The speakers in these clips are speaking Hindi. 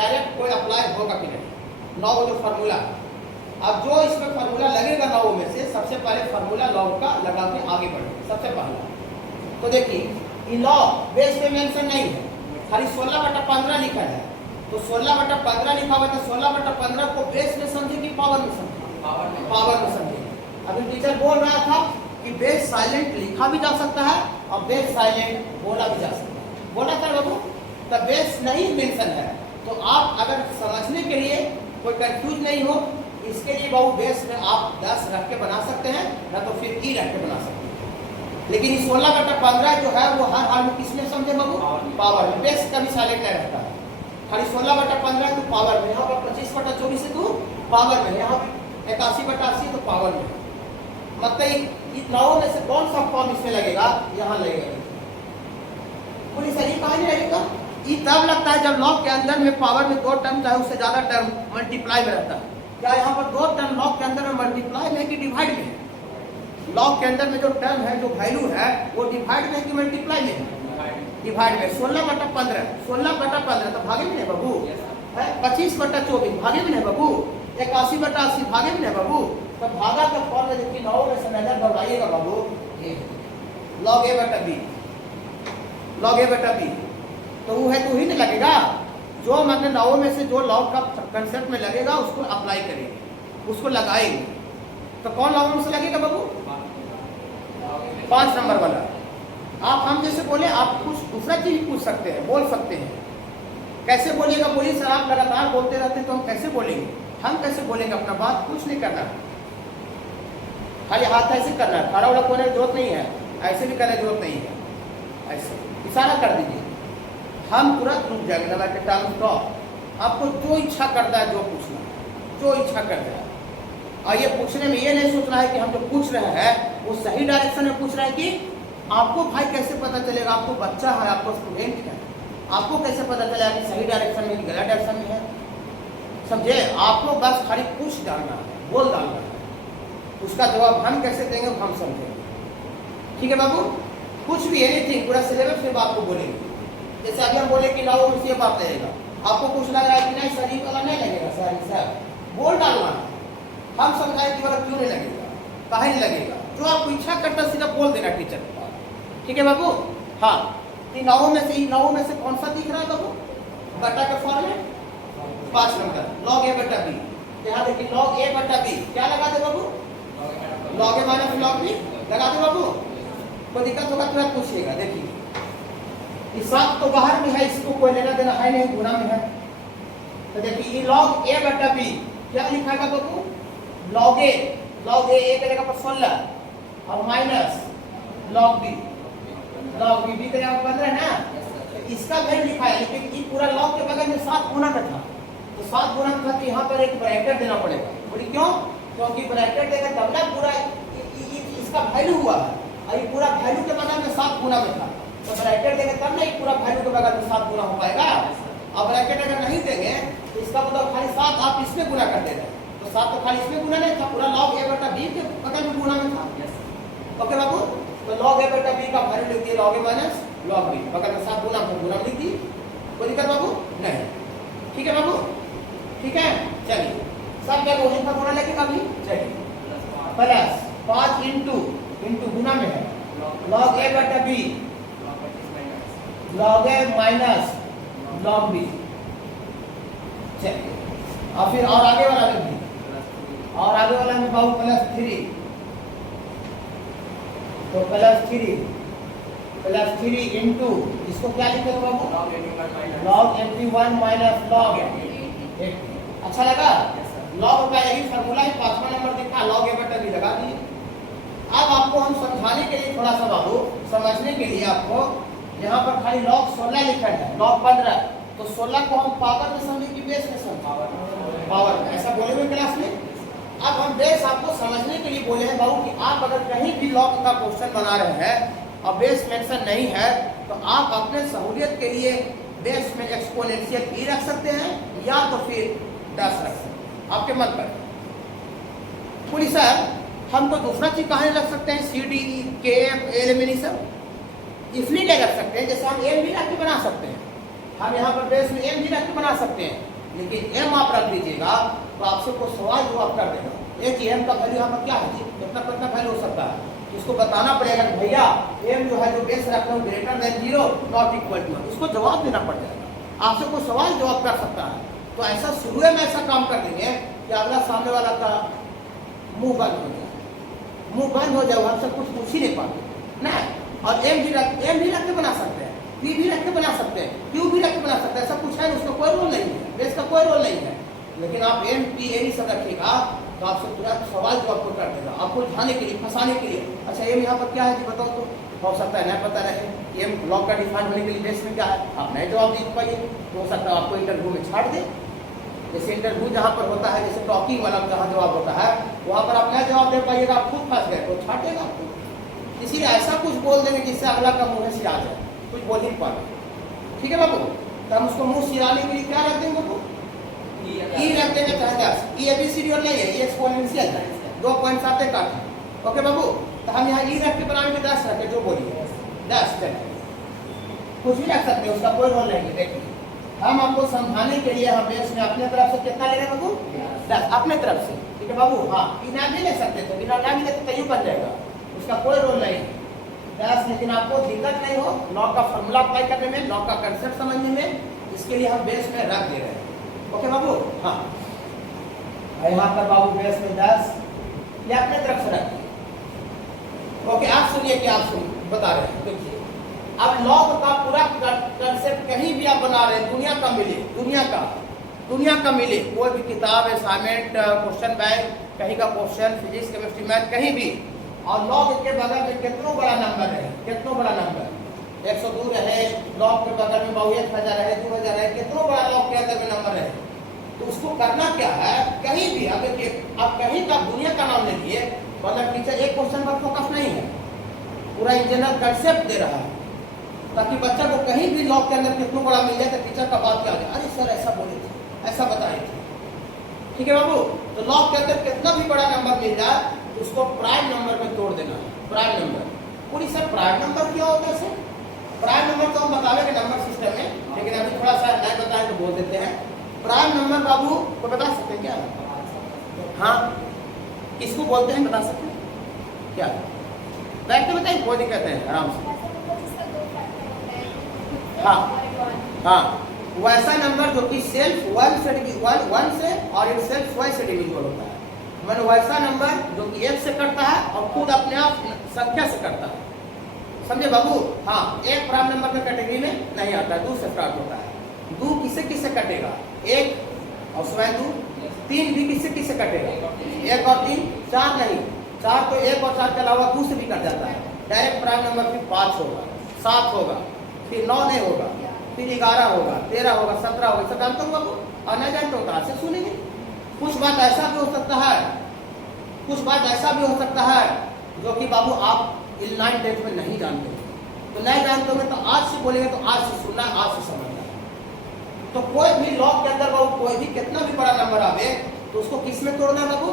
डायरेक्ट कोई अप्लाई होगा कि नहीं। 9 जो फार्मूला, अब जो इसमें फार्मूला लगेगा 9 में से सबसे पहले फार्मूला लॉग का लगा के आगे बढ़ेंगे। सबसे पहला तो देखिए लॉग बेस पे मेंशन नहीं है, खाली 16/15 लिखा है। तो 16/15 लिखा हुआ है, 16/15 को बेस में समझे कि पावर में समझे? पावर में समझे। अभी टीचर बोल रहा था कि बेस साइलेंट लिखा भी जा सकता है और बेस साइलेंट बोला भी जा सकता है। बोला था बाबू, तब बेस नहीं मेंशन है। तो आप अगर समझने के लिए कोई कंफ्यूज नहीं हो, इसके लिए बाबू बेस में आप 10 रख के बना सकते हैं, ना तो फिर ई रख के बना सकते हैं। लेकिन 16/15 जो है वो हर हाल में किसमें समझे बाबू? पावर में। बेस कभी साइलेंट नहीं रहता है, खाली 16/15 तो पावर में, यहाँ पर 25/24 से तो पावर में, यहाँ 81/80 तो पावर में। मतलब इन 9 में से कौन सा फॉर्म इसमें लगेगा? यहाँ लगेगा। पूरी सही कहा नहीं लगेगा। ये तब लगता है जब लॉग के अंदर में पावर में 2 टर्म चाहे उससे ज्यादा टर्म मल्टीप्लाई में रहता है। क्या यहाँ पर 2 टर्म लॉग के अंदर में मल्टीप्लाई में कि डिवाइड में? लॉग के अंदर में जो टर्म है, जो वैल्यू है, वो डिवाइड में कि मल्टीप्लाई में? डिवाइड में। 16/15 तो भागे में नहीं बाबू, 25/24 भागे में नहीं बाबू, 81/80 भागे में नहीं बाबू। तो भागा का फॉर्म में देखिए 9 में से नजर दौड़ाइएगा बाबू, ये log a/b, log a/b तो वो है तो ही नहीं लगेगा। जो मतलब 9 में से जो लॉग का कंसेप्ट में लगेगा उसको अप्लाई करेंगे, उसको लगाएंगे। तो कौन लॉग में से लगेगा बाबू? 5 नंबर वाला। आप हम जैसे बोले, आप कुछ दूसरा चीज पूछ सकते हैं, बोल सकते हैं। कैसे बोलिएगा? बोलिए सर आप लगातार बोलते रहते हैं तो हम कैसे बोलेंगे? हम कैसे बोलेंगे? अपना बात कुछ नहीं करना, खाली हाथ ऐसे करना है, खड़ा उड़ा होने की जरूरत नहीं है, ऐसे भी करने की जरूरत नहीं है। ऐसे इशारा कर दीजिए, हम तुरंत रुक जाएंगे। ना के टाइम स्टॉप। आपको जो इच्छा करता है जो पूछना है, जो इच्छा करता है। और ये पूछने में ये नहीं सोचना है कि हम जो पूछ रहे हैं वो सही डायरेक्शन में पूछ रहे हैं कि आपको भाई कैसे पता चलेगा? आपको बच्चा है, आपको स्टूडेंट है, आपको कैसे पता चलेगा कि सही डायरेक्शन में कि गलत डायरेक्शन में है? समझे? आपको बस खाली पूछ डालना है, बोल डालना है, उसका जवाब हम कैसे देंगे हम समझेंगे। ठीक है बाबू? कुछ भी एनीथिंग, पूरा सिलेबस में आपको बोलेंगे। जैसे अभी हम बोले कि लाओ उसी बात लगेगा, आपको कुछ लग रहा है कि नहीं सर ये वाला नहीं लगेगा, सर बोल डालना है। हम समझाएं कि वाला क्यों नहीं लगेगा, काहे नहीं लगेगा, जो आपको इच्छा करता है सीधा बोल देना टीचर के पास। ठीक है बाबू? हाँ, 9 में से कौन सा दिख रहा है बाबू? बटा का फॉर्मेट 5 नंबर log a/b। यहाँ देखिए log a/b क्या लगा दे बाबू? log a minus log b लगा दे बाबू। कोई दिक्कत होगा तुरंत पूछिएगा। देखिए हिसाब तो बाहर में है, इसको कोई लेना देना है नहीं, गुना में है। तो देखिए ये log a/b क्या लिखा है बाबू? log a का जगह पर 16 और माइनस log b का जगह पर 15 ना। इसका वैल्यू लिखा है, लेकिन ये पूरा log के बगल में 7 गुना में था, तो 7 गुना में था तो यहाँ पर एक ब्रैकेट देना पड़ेगा। बोली क्यों? क्योंकि ब्रैकेट देगा तब ना पूरा इसका वैल्यू हुआ है, और ये पूरा वैल्यू के बगल में 7 गुना में था, तो ब्रैकेट देंगे तब ना ये पूरा वैल्यू के बगल में 7 गुना हो पाएगा। अब ब्रैकेट अगर नहीं देंगे तो इसका मतलब खाली 7 आप इसमें गुना कर दे रहे हैं, तो 7 तो खाली इसमें गुना नहीं था, पूरा log a/b के बगल में गुना में था। ओके बाबू? तो log a/b का वैल्यू लिख दिए log a minus log b, बगल में 7 गुना लिख दी। कोई दिक्कत बाबू? नहीं। ठीक है बाबू? ठीक है, चलिए सब क्या लोहे का गुना लेके अभी चलिए प्लस 5 इंटू गुना में है log a/b log a minus log b। चलिए और फिर और आगे वाला लिख दी, और आगे वाला में बाबू +3, तो +3 इंटू इसको क्या लिखेंगे बाबू? log 81 minus log 80। अच्छा लगा? log का यही फॉर्मूला है, 5वां नंबर दिखा, log a/b लगा दिए। अब आपको हम समझाने के लिए थोड़ा सा बाबू, समझने के लिए आपको यहाँ पर खाली log 16 लिखा है, log 15, तो 16 को हम पावर में समझे कि बेस में समझे? पावर में। ऐसा बोले हुए क्लास में। अब हम बेस आपको समझने के लिए बोले हैं बाबू कि आप अगर कहीं भी log का क्वेश्चन बना रहे हैं और बेस मेंशन नहीं है, तो आप अपने सहूलियत के लिए बेस में एक्सपोनेंशियल e रख सकते हैं या तो फिर 10 रख सकते हैं, आपके मन पर। बोली सर हम तो दूसरा चीज कहाँ रख सकते हैं? सी डी के एफ एल में नहीं सर, इसलिए नहीं रख सकते हैं। जैसे हम एल भी रख के बना सकते हैं, हम यहाँ पर बेस में m भी बना सकते हैं, लेकिन m आप रख दीजिएगा तो आपसे कोई सवाल जवाब कर देगा। एक m का वैल्यू यहाँ पर क्या है जी, कितना कितना वैल्यू हो सकता है, तो उसको बताना पड़ेगा कि भैया m जो है जो बेस रख रहा हूँ greater than 0 not equal to 1, उसको जवाब देना पड़ जाएगा। आपसे कोई सवाल जवाब कर सकता है, तो ऐसा शुरू में ऐसा काम कर देंगे कि अगला सामने वाला का मुंह बंद हो जाए, मुंह बंद हो जाए, हमसे कुछ पूछ ही नहीं पाते ना। और m भी रख के बना सकते हैं, p भी रख के बना सकते हैं, q भी रख के बना सकते हैं, ऐसा कुछ है उसका कोई रोल नहीं है, बेस का कोई रोल नहीं है। लेकिन आप m p a सब रखिएगा तो आपसे पूरा सवाल जवाब को कर देगा, आपको झाने के लिए, फंसाने के लिए। अच्छा m यहाँ पर क्या है जी बताओ, तो हो सकता है नहीं पता रहे m ब्लॉक का डिफाइन होने के लिए बेस में क्या है, आप नहीं जवाब दे पाइए, तो हो सकता है आपको इंटरव्यू में छाड़ दे। जैसे इंटरव्यू जहाँ पर होता है, जैसे टॉकिंग वाला जहाँ जवाब होता है, वहाँ पर आप नहीं जवाब दे पाइएगा, आप खुद फंस गए तो छाटेगा आपको। इसीलिए ऐसा कुछ बोल देंगे जिससे अगला का मुँह सिरा जाए, कुछ बोल ही पाए। ठीक है बाबू, तो हम उसको मुँह सिराने के लिए क्या रख देंगे बाबू, ई रख देंगे, चाहे 10 ई एबीसीडी और नहीं है, ये एक्सपोनेंशियल 2.7 काट। ओके बाबू, तो हम यहाँ ई रख के बनाएंगे 10 रखे, जो बोलिए 10 चले, कुछ भी रख सकते हैं, उसका कोई रोल नहीं है। देखिए हम आपको समझाने के लिए हम बेस में अपने तरफ से कितना ले रहे हैं बाबू, 10 अपने तरफ से। ठीक है बाबू, हाँ बिना भी ले सकते थे, बिना ना भी लेते तैयो बन जाएगा, उसका कोई रोल नहीं है 10। लेकिन आपको दिक्कत नहीं हो लॉ का फॉर्मूला अप्लाई करने में, लॉ का कंसेप्ट समझने में, इसके लिए हम बेस में रख दे रहे हैं। ओके बाबू, हाँ यहाँ पर बाबू बेस में 10 ये अपने तरफ से रखिए। ओके, आप सुनिए कि आप सुन बता रहे हैं। देखिए अब लॉग का पूरा कंसेप्ट कहीं भी आप बना रहे हैं, दुनिया का मिले, दुनिया का मिले, कोई भी किताब, असाइनमेंट, क्वेश्चन बैंक, कहीं का क्वेश्चन, फिजिक्स, केमिस्ट्री, मैथ, कहीं भी, और लॉग के बगल में कितना बड़ा नंबर है, कितना बड़ा नंबर 102 रहे, लॉग के बगल में 1000 रहे, 2000 रहे, कितना बड़ा लॉग के अंदर में नंबर है, तो उसको करना क्या है, कहीं भी अब देखिए आप कहीं का दुनिया का नाम ले लिए, मतलब टीचर एक क्वेश्चन पर फोकस नहीं है, पूरा इन जनरल कंसेप्ट दे रहा है, ताकि बच्चा को कहीं भी लॉग के अंदर कितना बड़ा मिल जाए तो टीचर का बात क्या आ जाए, अरे सर ऐसा बोले थे, ऐसा बताए थे। ठीक है बाबू, तो लॉग के अंदर कितना भी बड़ा नंबर मिल जाए तो उसको प्राइम नंबर में तोड़ देना है। प्राइम नंबर पूरी सर प्राइम नंबर क्या होता है सर, प्राइम नंबर तो हम बतावेंगे नंबर सिस्टम में, लेकिन अभी थोड़ा सा नहीं बताएं तो बोल देते हैं। प्राइम नंबर बाबू को बता सकते हैं क्या, हाँ किसको बोलते हैं बता सकते हैं क्या, बैठ के बताइए, कोई दिक्कत है आराम से। हाँ हाँ, वैसा नंबर जो कि सेल्फ वन से और इन सेल्फ वाई से डिविजिबल होता है, मतलब वैसा नंबर जो कि एक से करता है और खुद अपने आप संख्या से करता है, समझे बाबू। हाँ, एक प्राइम नंबर में कैटेगरी में नहीं आता है, 2 से स्टार्ट होता है। 2 किससे किससे कटेगा, 1 और स्वयं 2, 3 भी किससे किससे कटेगा, 1 और 3, 4 नहीं, 4 तो 1 और 4 के अलावा 2 से भी कट जाता है। डायरेक्ट प्राइम नंबर फिर 5 होगा, 7 होगा, फिर 9 नहीं होगा, फिर 11 होगा, 13 होगा, 17 होगा, सब जानते हो बाबू, और नहीं जानते हो तो से सुनेंगे। कुछ बात ऐसा भी हो सकता है, कुछ बात ऐसा भी हो सकता है जो कि बाबू आप इन 9 डेट में नहीं जानते, तो नहीं जानते हो तो आज से बोलेंगे तो आज से सुनना, आज से समझना। तो कोई भी लॉग के अंदर बाबू कोई भी कितना भी बड़ा नंबर आवे तो उसको किस में तोड़ना है बाबू,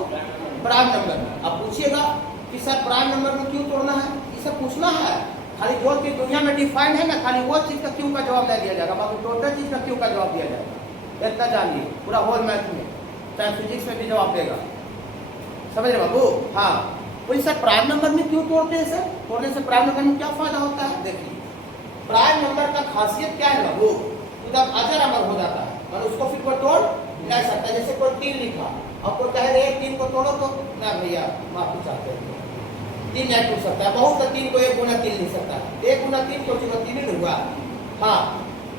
प्राइम नंबर में। अब पूछिएगा कि सर प्राइम नंबर में क्यों तोड़ना है, इसे पूछना है, खाली जो की दुनिया में डिफाइंड है ना, खाली वो चीज का क्यों का जवाब नहीं दिया जाएगा बाबू, टोटल चीज का क्यों का जवाब दिया जाएगा, इतना जानिए। पूरा होल मैथ में चाहे फिजिक्स में भी जवाब देगा, समझ रहे बाबू। हाँ, वही सर प्राइम नंबर में क्यों तोड़ते हैं सर, तोड़ने से प्राइम नंबर में क्या फायदा होता है। देखिए प्राइम नंबर का खासियत क्या है बाबू, जब अजर अमर हो जाता है और उसको फिर कोई तोड़ नहीं सकता। जैसे कोई 3 लिखा और कोई कहे रहे 3 को तोड़ो तो ना भैया माफी चाहते हैं, 3 नहीं टूट सकता है, बहुत से 3 को 1 गुना 3 लिख सकता है, 1 गुना 3 को 3 ही हुआ। हाँ,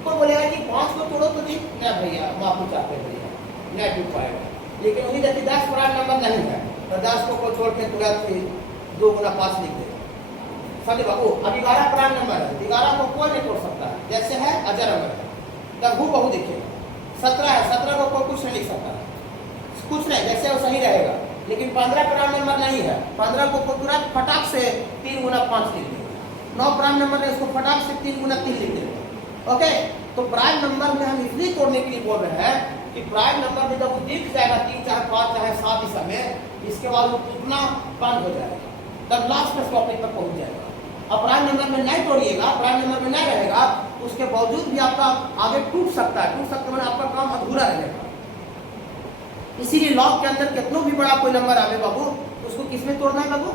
कोई बोलेगा कि 5 को तोड़ो तो 3, ना भैया माफी चाहते हैं भैया, नहीं टूट पाएगा। लेकिन वही जैसे 10 प्राइम नंबर नहीं है तो 10 को छोड़ के तुरंत 2 गुना 5 लिख दे, समझे बाबू। अब 11 प्राइम नंबर है, 11 को कोई नहीं तोड़ सकता, जैसे है अजर अमर है, तब बहु दिखेगा। 17 है, 17 को कोई कुछ नहीं लिख सकता, कुछ नहीं, जैसे वो सही रहेगा। लेकिन 15 प्राइम नंबर नहीं है, 15 को तुरंत फटाक से 3 गुना 5 लिख देगा। 9 प्राइम नंबर है, इसको फटाक से 3 गुना 3 लिख देगा। ओके, तो प्राइम नंबर में हम इसलिए तोड़ने के लिए बोल रहे हैं कि प्राइम नंबर में जब वो दिख जाएगा 3 चाहे 5 चाहे 7 इस समय, इसके बाद वो टूटना बंद हो जाएगा, तब लास्ट में टॉपिक पर पहुंच जाएगा। अब प्राइम नंबर में नहीं तोड़िएगा, प्राइम नंबर में नहीं रहेगा, उसके बावजूद भी आपका आगे टूट सकता है, मैंने आपका काम अधूरा रहेगा। इसीलिए लॉग के अंदर कितना भी बड़ा कोई नंबर आवे बाबू, तो उसको किसमें तोड़ना है बाबू?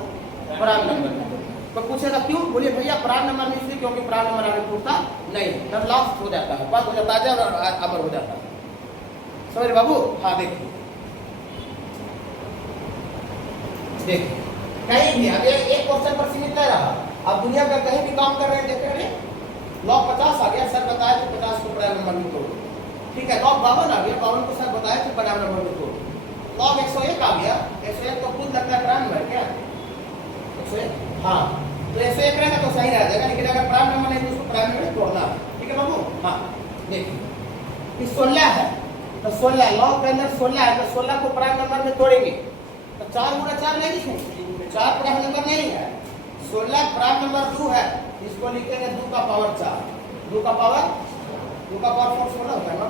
प्राइम नंबर में। तो पूछेगा क्यों? बोलिए भैया प्राइम नंबर में इसलिए क्योंकि प्राइम नंबर आगे टूटता नहीं, तब लॉस्ट हो जाता है, बंद हो जाता है और अमर हो जाता है। समझ रहे बाबू? हाँ देखिए कहीं भी अब एक क्वेश्चन पर सीमित नहीं रहा, अब दुनिया का कहीं भी काम कर रहे हैं, देख रहे हैं लॉग 50 आ गया, सर बताया तो 50 को प्राइम नंबर में तोड़ो, ठीक है। लॉग 52 आ गया, 52 को सर बताया तो प्राइम नंबर में तोड़ो। लॉग 101 आ गया, 101 को खुद लगता है प्राइम नंबर क्या? 101, हाँ तो 101 रहेगा तो सही रह जाएगा, लेकिन अगर प्राइम नंबर नहीं तो उसको प्राइम नंबर तोड़ना, ठीक है बाबू? हाँ देखिए 16 है तो 16 लॉग के अंदर 16 है तो 16 को प्राइम नंबर में तोड़ेंगे तो 4 गुना 4 नहीं लिखेंगे, 4 प्राइम नंबर नहीं है, 16 प्राइम नंबर 2 है, इसको लिखेंगे 2 का पावर 4, 2 का पावर 4 16 होता है ना,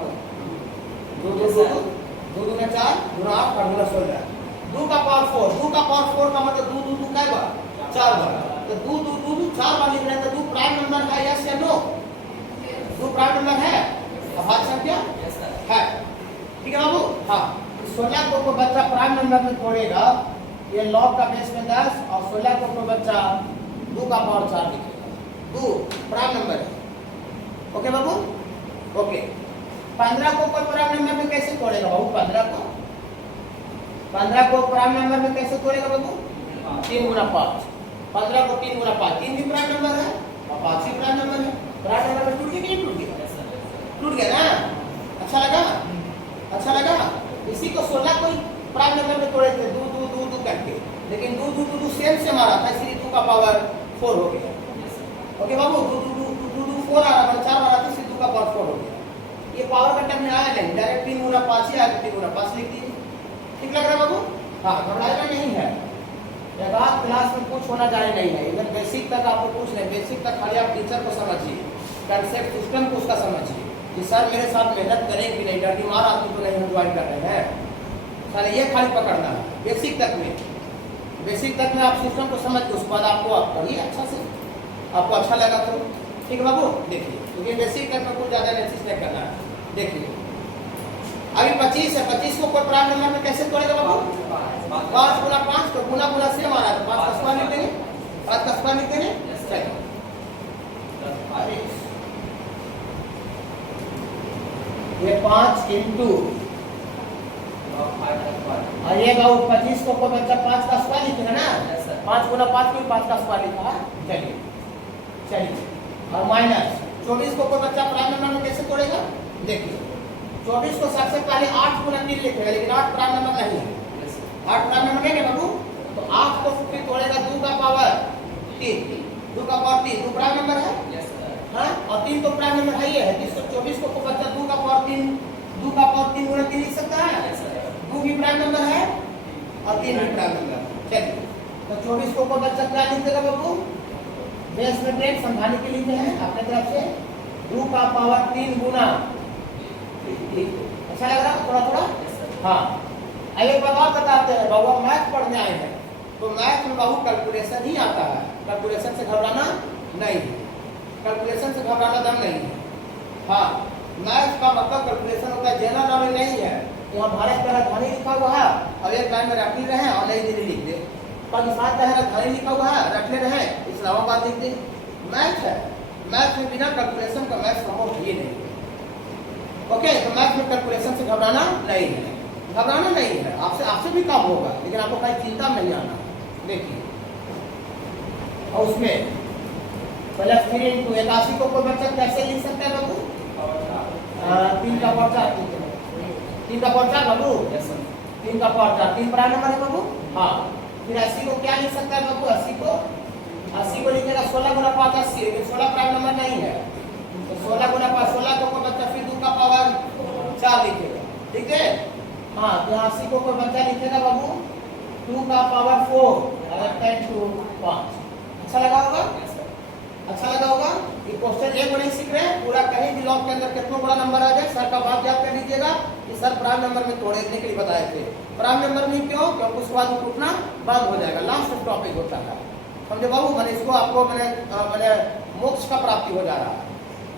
2 2 2 2 2 में 4 गुना 8 और गुना 16, 2 का पावर 4, 2 का पावर 4 का मतलब 2 2 2 क्या बार 4 बार, तो 2 2 2 2 4 बार लिख रहे हैं तो 2 प्राइम नंबर है, यस या नो? 2 प्राइम नंबर है, अभाज्य संख्या है, ठीक है बाबू? हाँ 16 को कोई बच्चा प्राइम नंबर में तोड़ेगा, ये लॉग का बेस में 10 और 16 को कोई बच्चा 2 का पावर 4 लिखेगा, 2 प्राइम नंबर है, ओके बाबू? ओके 15 को कोई प्राइम नंबर में कैसे तोड़ेगा बाबू? 15 को प्राइम नंबर में कैसे तोड़ेगा बाबू? 3 गुना 5, 15 को 3 गुना 5, 3 भी प्राइम नंबर है और 5 भी प्राइम नंबर है, प्राइम नंबर में टूट गया कि नहीं टूट गया? टूट गया ना? अच्छा लगा? अच्छा लगा? इसी को 16 कोई प्राइम नंबर में तोड़े थे 2 2 2 2 करके, लेकिन 2 2 2 2 सेम से मारा था, इसलिए 2 का पावर 4 हो गया, ओके बाबू? 2 2 2 2 2 4 आ रहा था, 4 मारा था, इसलिए 2 का पावर 4 हो गया। ये पावर का टर्म में आया नहीं, डायरेक्ट 3 गुना 5 ही आया, 3 गुना 5 लिख दिए, ठीक लग रहा है बाबू? हाँ घबराएगा नहीं है, जब क्लास में कुछ होना जाने नहीं है, इधर बेसिक तक आपको कुछ नहीं, बेसिक तक खाली आप टीचर को समझिए, कंसेप्ट सिस्टम को उसका समझिए कि सर मेरे साथ मेहनत करें कि नहीं, डर मार आदमी तो नहीं हम ज्वाइन कर रहे हैं, सर ये खाली पकड़ना है बेसिक तक में, बेसिक तक में आप सिस्टम को समझ के उसके बाद आपको आप पढ़िए अच्छा से, आपको अच्छा लगा तो ठीक है बाबू? देखिए क्योंकि बेसिक तक में कुछ ज़्यादा एनालिसिस नहीं करना है। देखिए अभी 25 है, 25 को कोई प्राइम नंबर में कैसे तोड़ेगा बाबू? 5 गुना 5 तो गुना गुना से मारा है, 5 का स्क्वायर लिख देंगे, 5 का स्क्वायर लिख देंगे, चलिए ये 5 इंटू और ये बाबू 25 को कोई बच्चा 5 का स्क्वायर लिखेगा ना, 5 गुना 5 को 5 का स्क्वायर लिखा है, चलिए चलिए और माइनस 24 को कोई बच्चा प्राइम नंबर में कैसे तोड़ेगा? देखिए 24 को सबसे पहले 8 गुना 3 लिखेगा, लेकिन 8 प्राइम नंबर नहीं है, 8 प्राइम नंबर नहीं है बाबू, तो 8 को फिर तोड़ेगा 2 का पावर 3, 2 का पावर 3 2 प्राइम नंबर है, हाँ और 3 तो प्राइम नंबर है, ये है 24 को कोई बच्चा 2 का पावर 3 गुना 3 लिख सकता है, 2 भी प्राइम नंबर है और 3 भी प्राइम नंबर है, चलिए तो 24 को कोई बच्चा क्या लिख देगा बाबू? बेस में 10 समझाने के लिए है अपने तरफ से 2 का पावर 3 गुना, अच्छा लग रहा थोड़ा थोड़ा? हाँ अब एक बात और बताते हैं, बाबू मैथ पढ़ने आए हैं तो मैथ में बाबू कैलकुलेशन ही आता है, कैलकुलेशन से घबराना नहीं है, कैलकुलेशन से घबराना दम नहीं है। हाँ मैथ का मतलब कैलकुलेशन होता है, जनरल नॉलेज नहीं है, यहाँ भारत का राजधानी लिखा हुआ है और एक लाइन में रख ले रहे हैं और नई दिल्ली लिख दे, पाकिस्तान का राजधानी लिखा हुआ है रख ले रहे हैं इस्लामाबाद लिख दे, मैथ है, मैथ में बिना कैलकुलेशन का मैथ संभव ही नहीं, ओके? तो मैथ में कैलकुलेशन से घबराना नहीं है, घबराना नहीं है, आपसे भी काम होगा, लेकिन आपको कहीं चिंता नहीं आना। देखिए और उसमें प्लस 3 इंटू 81 को कोई बच्चा कैसे लिख सकता है बाबू? 3 का पावर 4, 3 का पावर 4 बाबू, 3 का पावर 4, 3 प्राइम नंबर है बाबू, हाँ फिर 80 को क्या लिख सकता है बाबू? 80 को लिखेगा 16 गुना 5 80, लेकिन 16 प्राइम नंबर नहीं है, तो 16 गुना 5 16 को कोई बच्चा फिर 2 का पावर 4 लिखेगा, ठीक है? हाँ तो 80 को कोई बच्चा लिखेगा बाबू 2 का पावर 4 अगर 10 टू 5, अच्छा लगा होगा? अच्छा लगा होगा? ये क्वेश्चन एक नहीं सीख रहे हैं, पूरा कहीं भी लॉग के अंदर कितना बड़ा नंबर आ जाए सर का बात याद कर लीजिएगा कि सर प्राइम नंबर में तोड़ने के लिए बताए थे, प्राइम नंबर में क्यों? क्योंकि उसके बाद टूटना बंद हो जाएगा, लास्ट टॉपिक होता है, समझे बाबू? मैंने इसको आपको मैंने मोक्ष का प्राप्ति हो जा रहा है,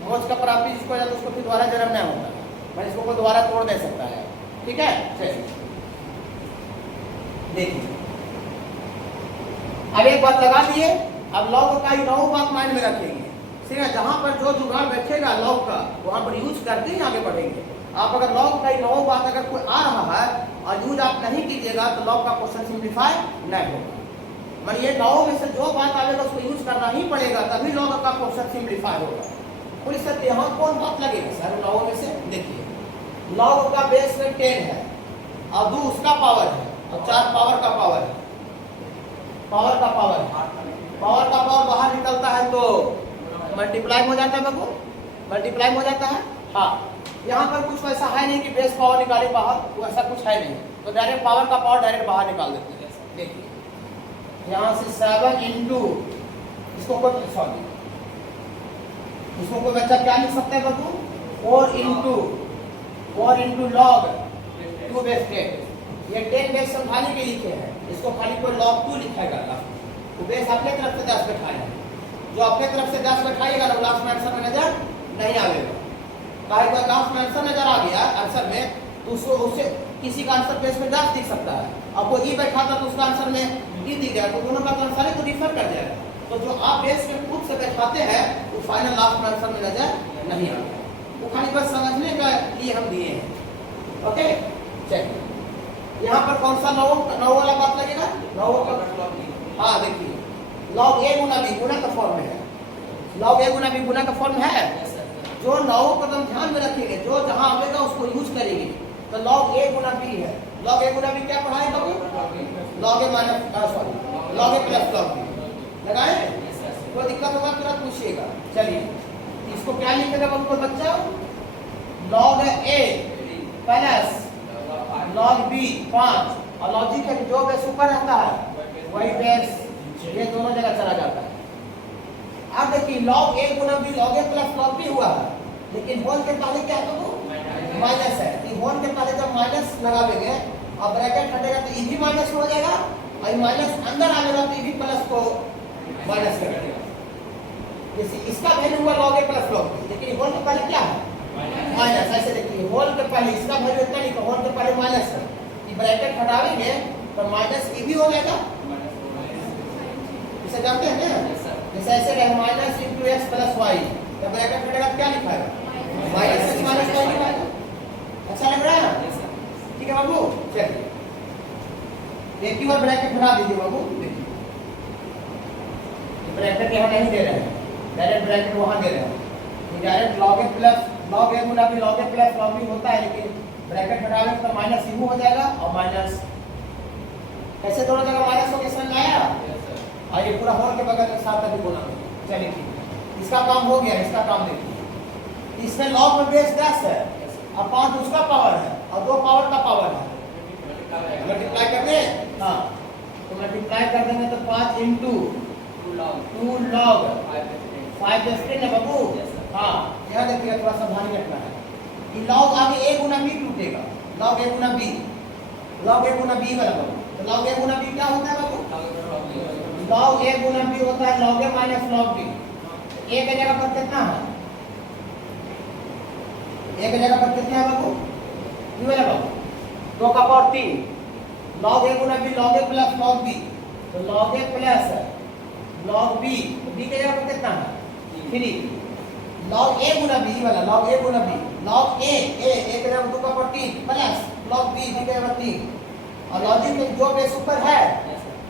मोच का प्राप्ति जिसको हो जाता है उसको फिर दोबारा जन्म नहीं होता है, मैं इसको कोई दोबारा तोड़ दे सकता है। ठीक है, चलिए देखिए अब एक बात लगा दिए। अब लॉग का ही नौ बात माइंड में रखेंगे, ठीक है। जहां पर जो जुगाड़ बैठेगा लॉग का वहां पर यूज करते ही आगे बढ़ेंगे। आप अगर लॉग का ही नौ बात अगर कोई आ रहा है और यूज आप नहीं कीजिएगा तो लॉग का क्वेश्चन सिंप्लीफाई नहीं होगा। मतलब ये नौ में से जो बात आएगा उसको यूज करना ही पड़ेगा, तभी लॉग का क्वेश्चन सिंप्लीफाई होगा। पुलिस सर यहाँ कौन बात लगेगा सर नौ में से? देखिए लॉग का बेस में 10 है और 2 उसका पावर है और 4 पावर का पावर है। पावर का पावर बाहर निकलता है तो मल्टीप्लाई हो जाता है बाबू, मल्टीप्लाई हो जाता है। हाँ, यहाँ पर कुछ वैसा है नहीं कि बेस पावर निकाले बाहर, वैसा कुछ है नहीं, तो डायरेक्ट पावर का पावर डायरेक्ट बाहर निकाल देते हैं। देखिए यहाँ से 7 इंटू इसको कोई सॉरी इसको कोई बच्चा क्या लिख सकता है बाबू? 4 इंटू लॉग 2 बेस 10। ये 10 बेस समझाने के लिखे हैं, इसको खाली कोई लॉग 2 लिखेगा। तो बेस अपने तरफ से 10 बैठाया, जो अपने तरफ से 10 बैठाएगा ना लास्ट में आंसर में नजर नहीं आएगा। काहे का लास्ट में आंसर नजर आ गया आंसर में तो उससे किसी का आंसर बेस में 10 दिख सकता है। अब वो ई बैठाता तो उसका आंसर में ई दिख जाएगा, तो दोनों का आंसर तो डिफर कर जाएगा। तो जो आप बेस में खुद से बैठाते हैं वो फाइनल लास्ट में आंसर में नजर नहीं आता, वो खाली बस समझने का लिए हम दिए हैं। ओके चलिए यहाँ पर कौन सा नौ वाला बात लगेगा? नौ का हाँ देखिए लॉग ए गुना बी गुना का फॉर्म है, लॉग ए गुना बी गुना का फॉर्म है। जो नौ कदम ध्यान में रखेंगे, जो जहां आएगा उसको यूज करेंगे। तो लॉग ए गुना बी है, लॉग ए गुना बी क्या पढ़ाए बाबू? लॉग ए माइनस सॉरी लॉग ए प्लस लॉग बी लगाए। कोई दिक्कत होगा तुरंत पूछिएगा। चलिए इसको क्या लिखेगा बाबू कोई बच्चा? लॉग ए प्लस लॉग बी 5 और लॉजिक है जो बेस ऊपर रहता है वही बेस ये दोनों जगह चला जाता है। अब देखिए लॉग ए गुना बी लॉग ए प्लस लॉग बी हुआ है, लेकिन होल के पहले क्या है बाबू? माइनस है। तो होल के पहले जब माइनस लगावेंगे और ब्रैकेट हटेगा तो ये भी माइनस हो जाएगा और ये माइनस अंदर आ जाएगा तो ये भी प्लस को माइनस कर देगा। जैसे इसका वैल्यू हुआ लॉग ए प्लस लॉग बी, लेकिन होल के पहले क्या है? माइनस। ऐसे देखिए होल के पहले इसका वैल्यू इतना नहीं, होल के पहले माइनस है, ये ब्रैकेट हटावेंगे तो माइनस ये भी हो जाएगा। इसे जानते हैं ना? जैसे ऐसे रहे minus into X plus Y, तो ब्रैकेट हटेगा क्या लिखाएगा? माइनस एक्स माइनस वाई लिखाएगा। अच्छा लग रहा है? ठीक है बाबू चलिए एक ही बार ब्रैकेट हटा दीजिए बाबू। देखिए ब्रैकेट यहाँ नहीं दे रहे हैं, डायरेक्ट ब्रैकेट वहाँ दे रहे हैं। डायरेक्ट लॉग ए प्लस लॉग ए गुना बी लॉग ए प्लस लॉग बी होता है, लेकिन ब्रैकेट हटाने तो माइनस यू हो जाएगा और माइनस कैसे दोनों जगह माइनस हो के समझ आया। और ये पूरा होल के बगल में 7 अभी बोला। चलिए ठीक इसका काम हो गया। इसका काम देखिए इसमें लॉग में बेस 10 है और 5 उसका पावर है और 2 पावर का पावर है। मल्टीप्लाई कर दें? हाँ तो मल्टीप्लाई कर देंगे तो 5 इंटू 2 लॉग 5 बेस 10 है बाबू। हाँ यहाँ देखिएगा थोड़ा सावधानी रखना है कि लॉग आगे ए गुना बी टूटेगा। लॉग ए गुना बी लॉग ए गुना बी वाला बाबू। तो लॉग ए गुना बी क्या होता है बाबू? लॉग ए गुना बी होता है लॉग ए माइनस लॉग बी। ए की जगह पर कितना है? ए की जगह पर कितना है बाबू? ये वाला बाबू 2 का पावर 3। लॉग ए गुना बी लॉग ए प्लस लॉग बी, तो लॉग ए प्लस लॉग बी, बी की जगह पर कितना है? 3। लॉग ए गुना बी वाला लॉग ए गुना बी लॉग ए की जगह 2 का पावर 3 प्लस लॉग बी की जगह 3 और लॉजिक में जो बेस ऊपर है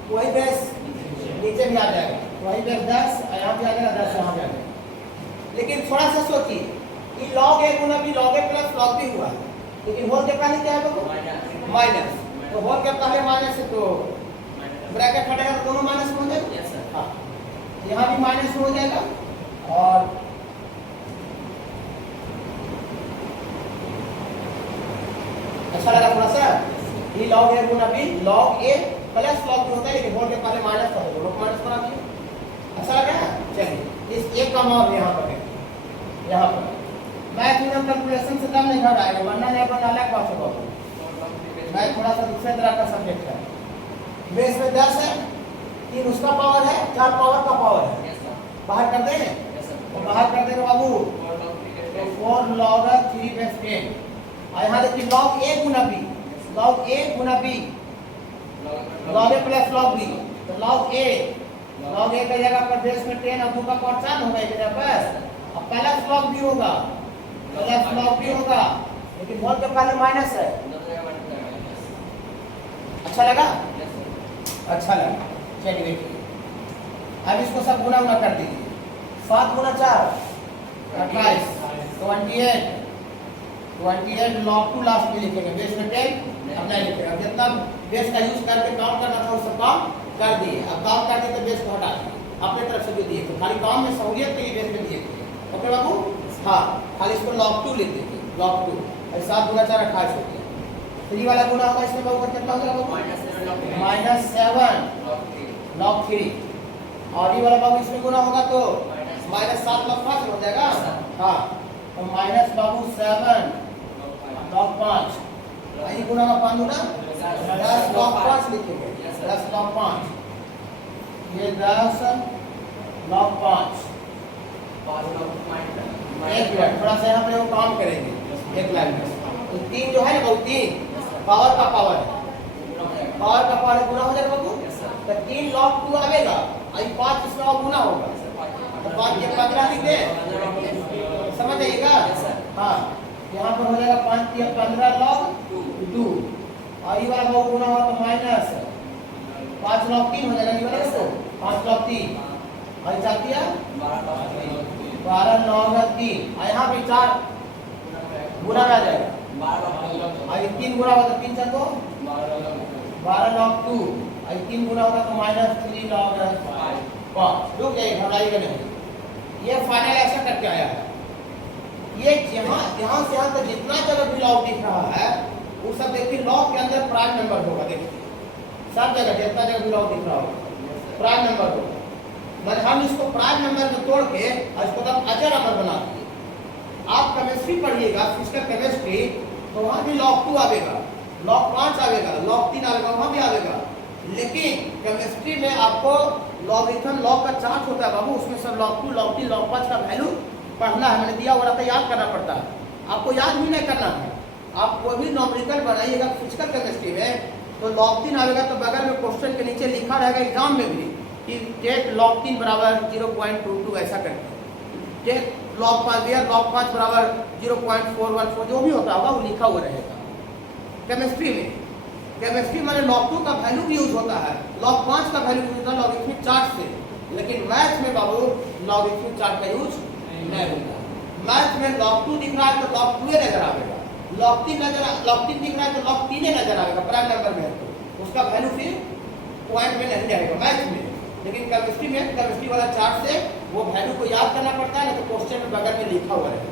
वही बेस नीचे भी आ जाएगा। वही बेस 10 यहाँ पे आ जाएगा 10 यहाँ पे आ जाएगा। लेकिन थोड़ा सा सोचिए कि लॉग ए गुना बी लॉग ए प्लस लॉग बी हुआ, लेकिन होल के पहले क्या है बाबू? माइनस। तो होल के पहले माइनस है तो ब्रैकेट हटेगा तो दोनों माइनस हो जाएगा। हाँ यहाँ भी माइनस हो जाएगा। और अच्छा लगा थोड़ा सा? ये लॉग ए गुना बी लॉग ए प्लस लॉग बी होता है, लेकिन होल के पहले माइनस था तो लोग माइनस बना दिए। अच्छा लग रहा है? चलिए इस एक का मान यहाँ पर है, यहाँ पर मैथ में कैलकुलेशन से कम नहीं घट आएगा, वरना नहीं बना अलग बात होगा। मैथ थोड़ा सा दूसरे तरह का सब्जेक्ट है। बेस में 10 है, 3 उसका पावर है, 4 पावर का पावर है। बाहर कर दें? तो बाहर कर देंगे बाबू 4 log 3 base 10। और यहाँ देखिए log a Guna b, log a Guna b, log a plus log b, तो log a का जगह पर बेस में 10 और 2 का पावर 4 होगा एक जगह पर, और प्लस log b होगा, प्लस log b होगा, लेकिन बोल के पहले माइनस है। अच्छा लगा? अच्छा लगा, चलिए देखिए अब इसको सब गुना गुना कर दीजिए। 7 गुना 4 28, 28 log 2 लास्ट में लिखेंगे, बेस में 10 अब नहीं लिखेंगे। अब जितना बेस का यूज करके काम करना था वो सब काम कर दिए। अब काम करके तो बेस को हटा दिए, अपने तरफ से जो दिए थे खाली काम में सहूलियत के लिए बेस में दिए थे। ओके बाबू, हाँ खाली इसको log 2 लिख देंगे, log 2। 7 गुना 4 28 होते हैं। तो ये वाला गुना होगा इसमें बाबू कितना होगा बाबू? -7 log 3। और ये वाला बाबू इसमें गुना होगा तो -7 log 5 हो जाएगा। हाँ तो माइनस बाबू 7 log 5, ये गुना का 5 गुना 10 log 5 लिखेंगे, 10 log 5, ये 10 log 5। एक मिनट थोड़ा सा यहाँ पे वो काम करेंगे एक लाइन में। तो 3 जो है ना बाबू, 3 पावर का पावर है, पावर का पावर गुना हो जाएगा बाबू, तो 3 log 2 आएगा और 5 इसमें और गुना होगा, तो 5 के 15 लिख दे, समझ आइएगा। हाँ यहाँ पर हो जाएगा 5 के 15 log 2, और ये वाला बाबू गुना होगा तो माइनस 5 log 3 हो जाएगा, ये वाला तो 5 log 3 और जाती है 12 log 3, और यहाँ भी 4 गुना आ जाएगा, और 3 गुना होगा तो 3 4 को 12 log 2, और 3 गुना होगा तो -3 log 5। रुक जाइए, घबराइएगा नहीं, ये फाइनल ऐसा करके आया है। ये यहाँ से यहाँ तक जितना जगह भी लॉग दिख रहा है वो सब देखिए लॉग के अंदर प्राइम नंबर होगा। देखिए सब जगह जितना जगह भी लॉग दिख रहा होगा प्राइम नंबर होगा, मतलब हम इसको प्राइम नंबर में तोड़ के इसको तब अचर नंबर बना दिए। आप केमिस्ट्री पढ़िएगा, फिजिकल केमिस्ट्री, तो वहाँ भी log 2 आएगा, log 5 आएगा, log 3 आएगा, वहाँ भी आएगा। लेकिन केमिस्ट्री में आपको लॉगरिथम लॉग का चार्ट होता है बाबू, उसमें सब log 2 log 3 log 5 का वैल्यू पढ़ना है, मैंने दिया हुआ था, याद करना पड़ता है। आपको याद भी नहीं करना है, आप कोई भी नॉमरिकल बनाइएगा फिजिकल केमिस्ट्री में तो log 3 आएगा, तो बगल में क्वेश्चन के नीचे लिखा रहेगा एग्जाम में भी कि टेक log 3 बराबर 0.22 ऐसा करके, टेक log 5 log 5 बराबर 0.414 जो भी होता होगा वो लिखा हुआ रहेगा केमिस्ट्री में। केमिस्ट्री में log 2 का वैल्यू भी यूज होता है, log 5 का वैल्यू यूज होता है लॉगरिथमिक चार्ट से, लेकिन मैथ में बाबू लॉगरिथमिक चार्ट का यूज नहीं होता। मैथ में log 2 दिख रहा है तो log 2 नजर आएगा, log 3 दिख रहा है तो log 3 नजर आएगा प्राइम नंबर में, तो उसका वैल्यू फिर पॉइंट में नहीं जाएगा मैथ में। लेकिन केमिस्ट्री में केमिस्ट्री वाला चार्ट से वो वैल्यू को याद करना पड़ता है, ना तो क्वेश्चन में बगल में लिखा हुआ रहेगा।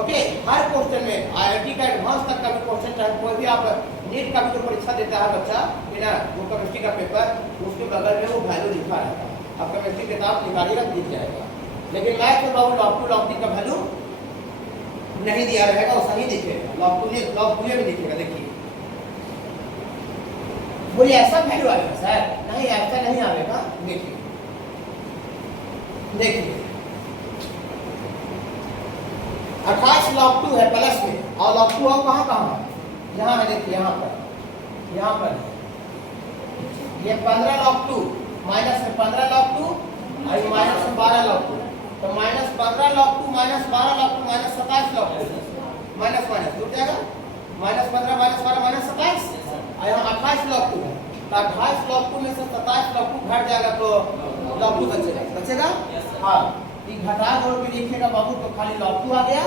ओके, हर क्वेश्चन में आईआईटी का एडवांस तक का भी क्वेश्चन, चाहे कोई भी आप नीट का भी जो परीक्षा देता है बच्चा बिना वो केमिस्ट्री का पेपर, उसके बगल में वो वैल्यू लिखा रहता है। आप केमिस्ट्री किताब निकालिएगा दिख जाएगा, लेकिन मैथ में बाबू log 2 log 3 का वैल्यू नहीं दिया रहेगा, वो सही दिखेगा, log 2 में दिखेगा। देखिए बोलिए ऐसा वैल्यू आएगा सर? नहीं, ऐसा नहीं आएगा। देखिए देखिए 28 log 2 है प्लस में, और log 2 कहाँ है? यहाँ है, देखिए यहाँ पर ये 15 log 2 माइनस में 15 log 2 और माइनस में 12 log 2, तो -15 log 2 -12 log 2 -27 log 2, माइनस जुड़ जाएगा, -15 -12 -27, और यहाँ 28 log 2 है, तो 28 log 2 में से 27 log 2 घट जाएगा तो log 2 बचेगा। हाँ, ये घटा जोड़ के लिखेगा बाबू तो खाली log 2 आ गया,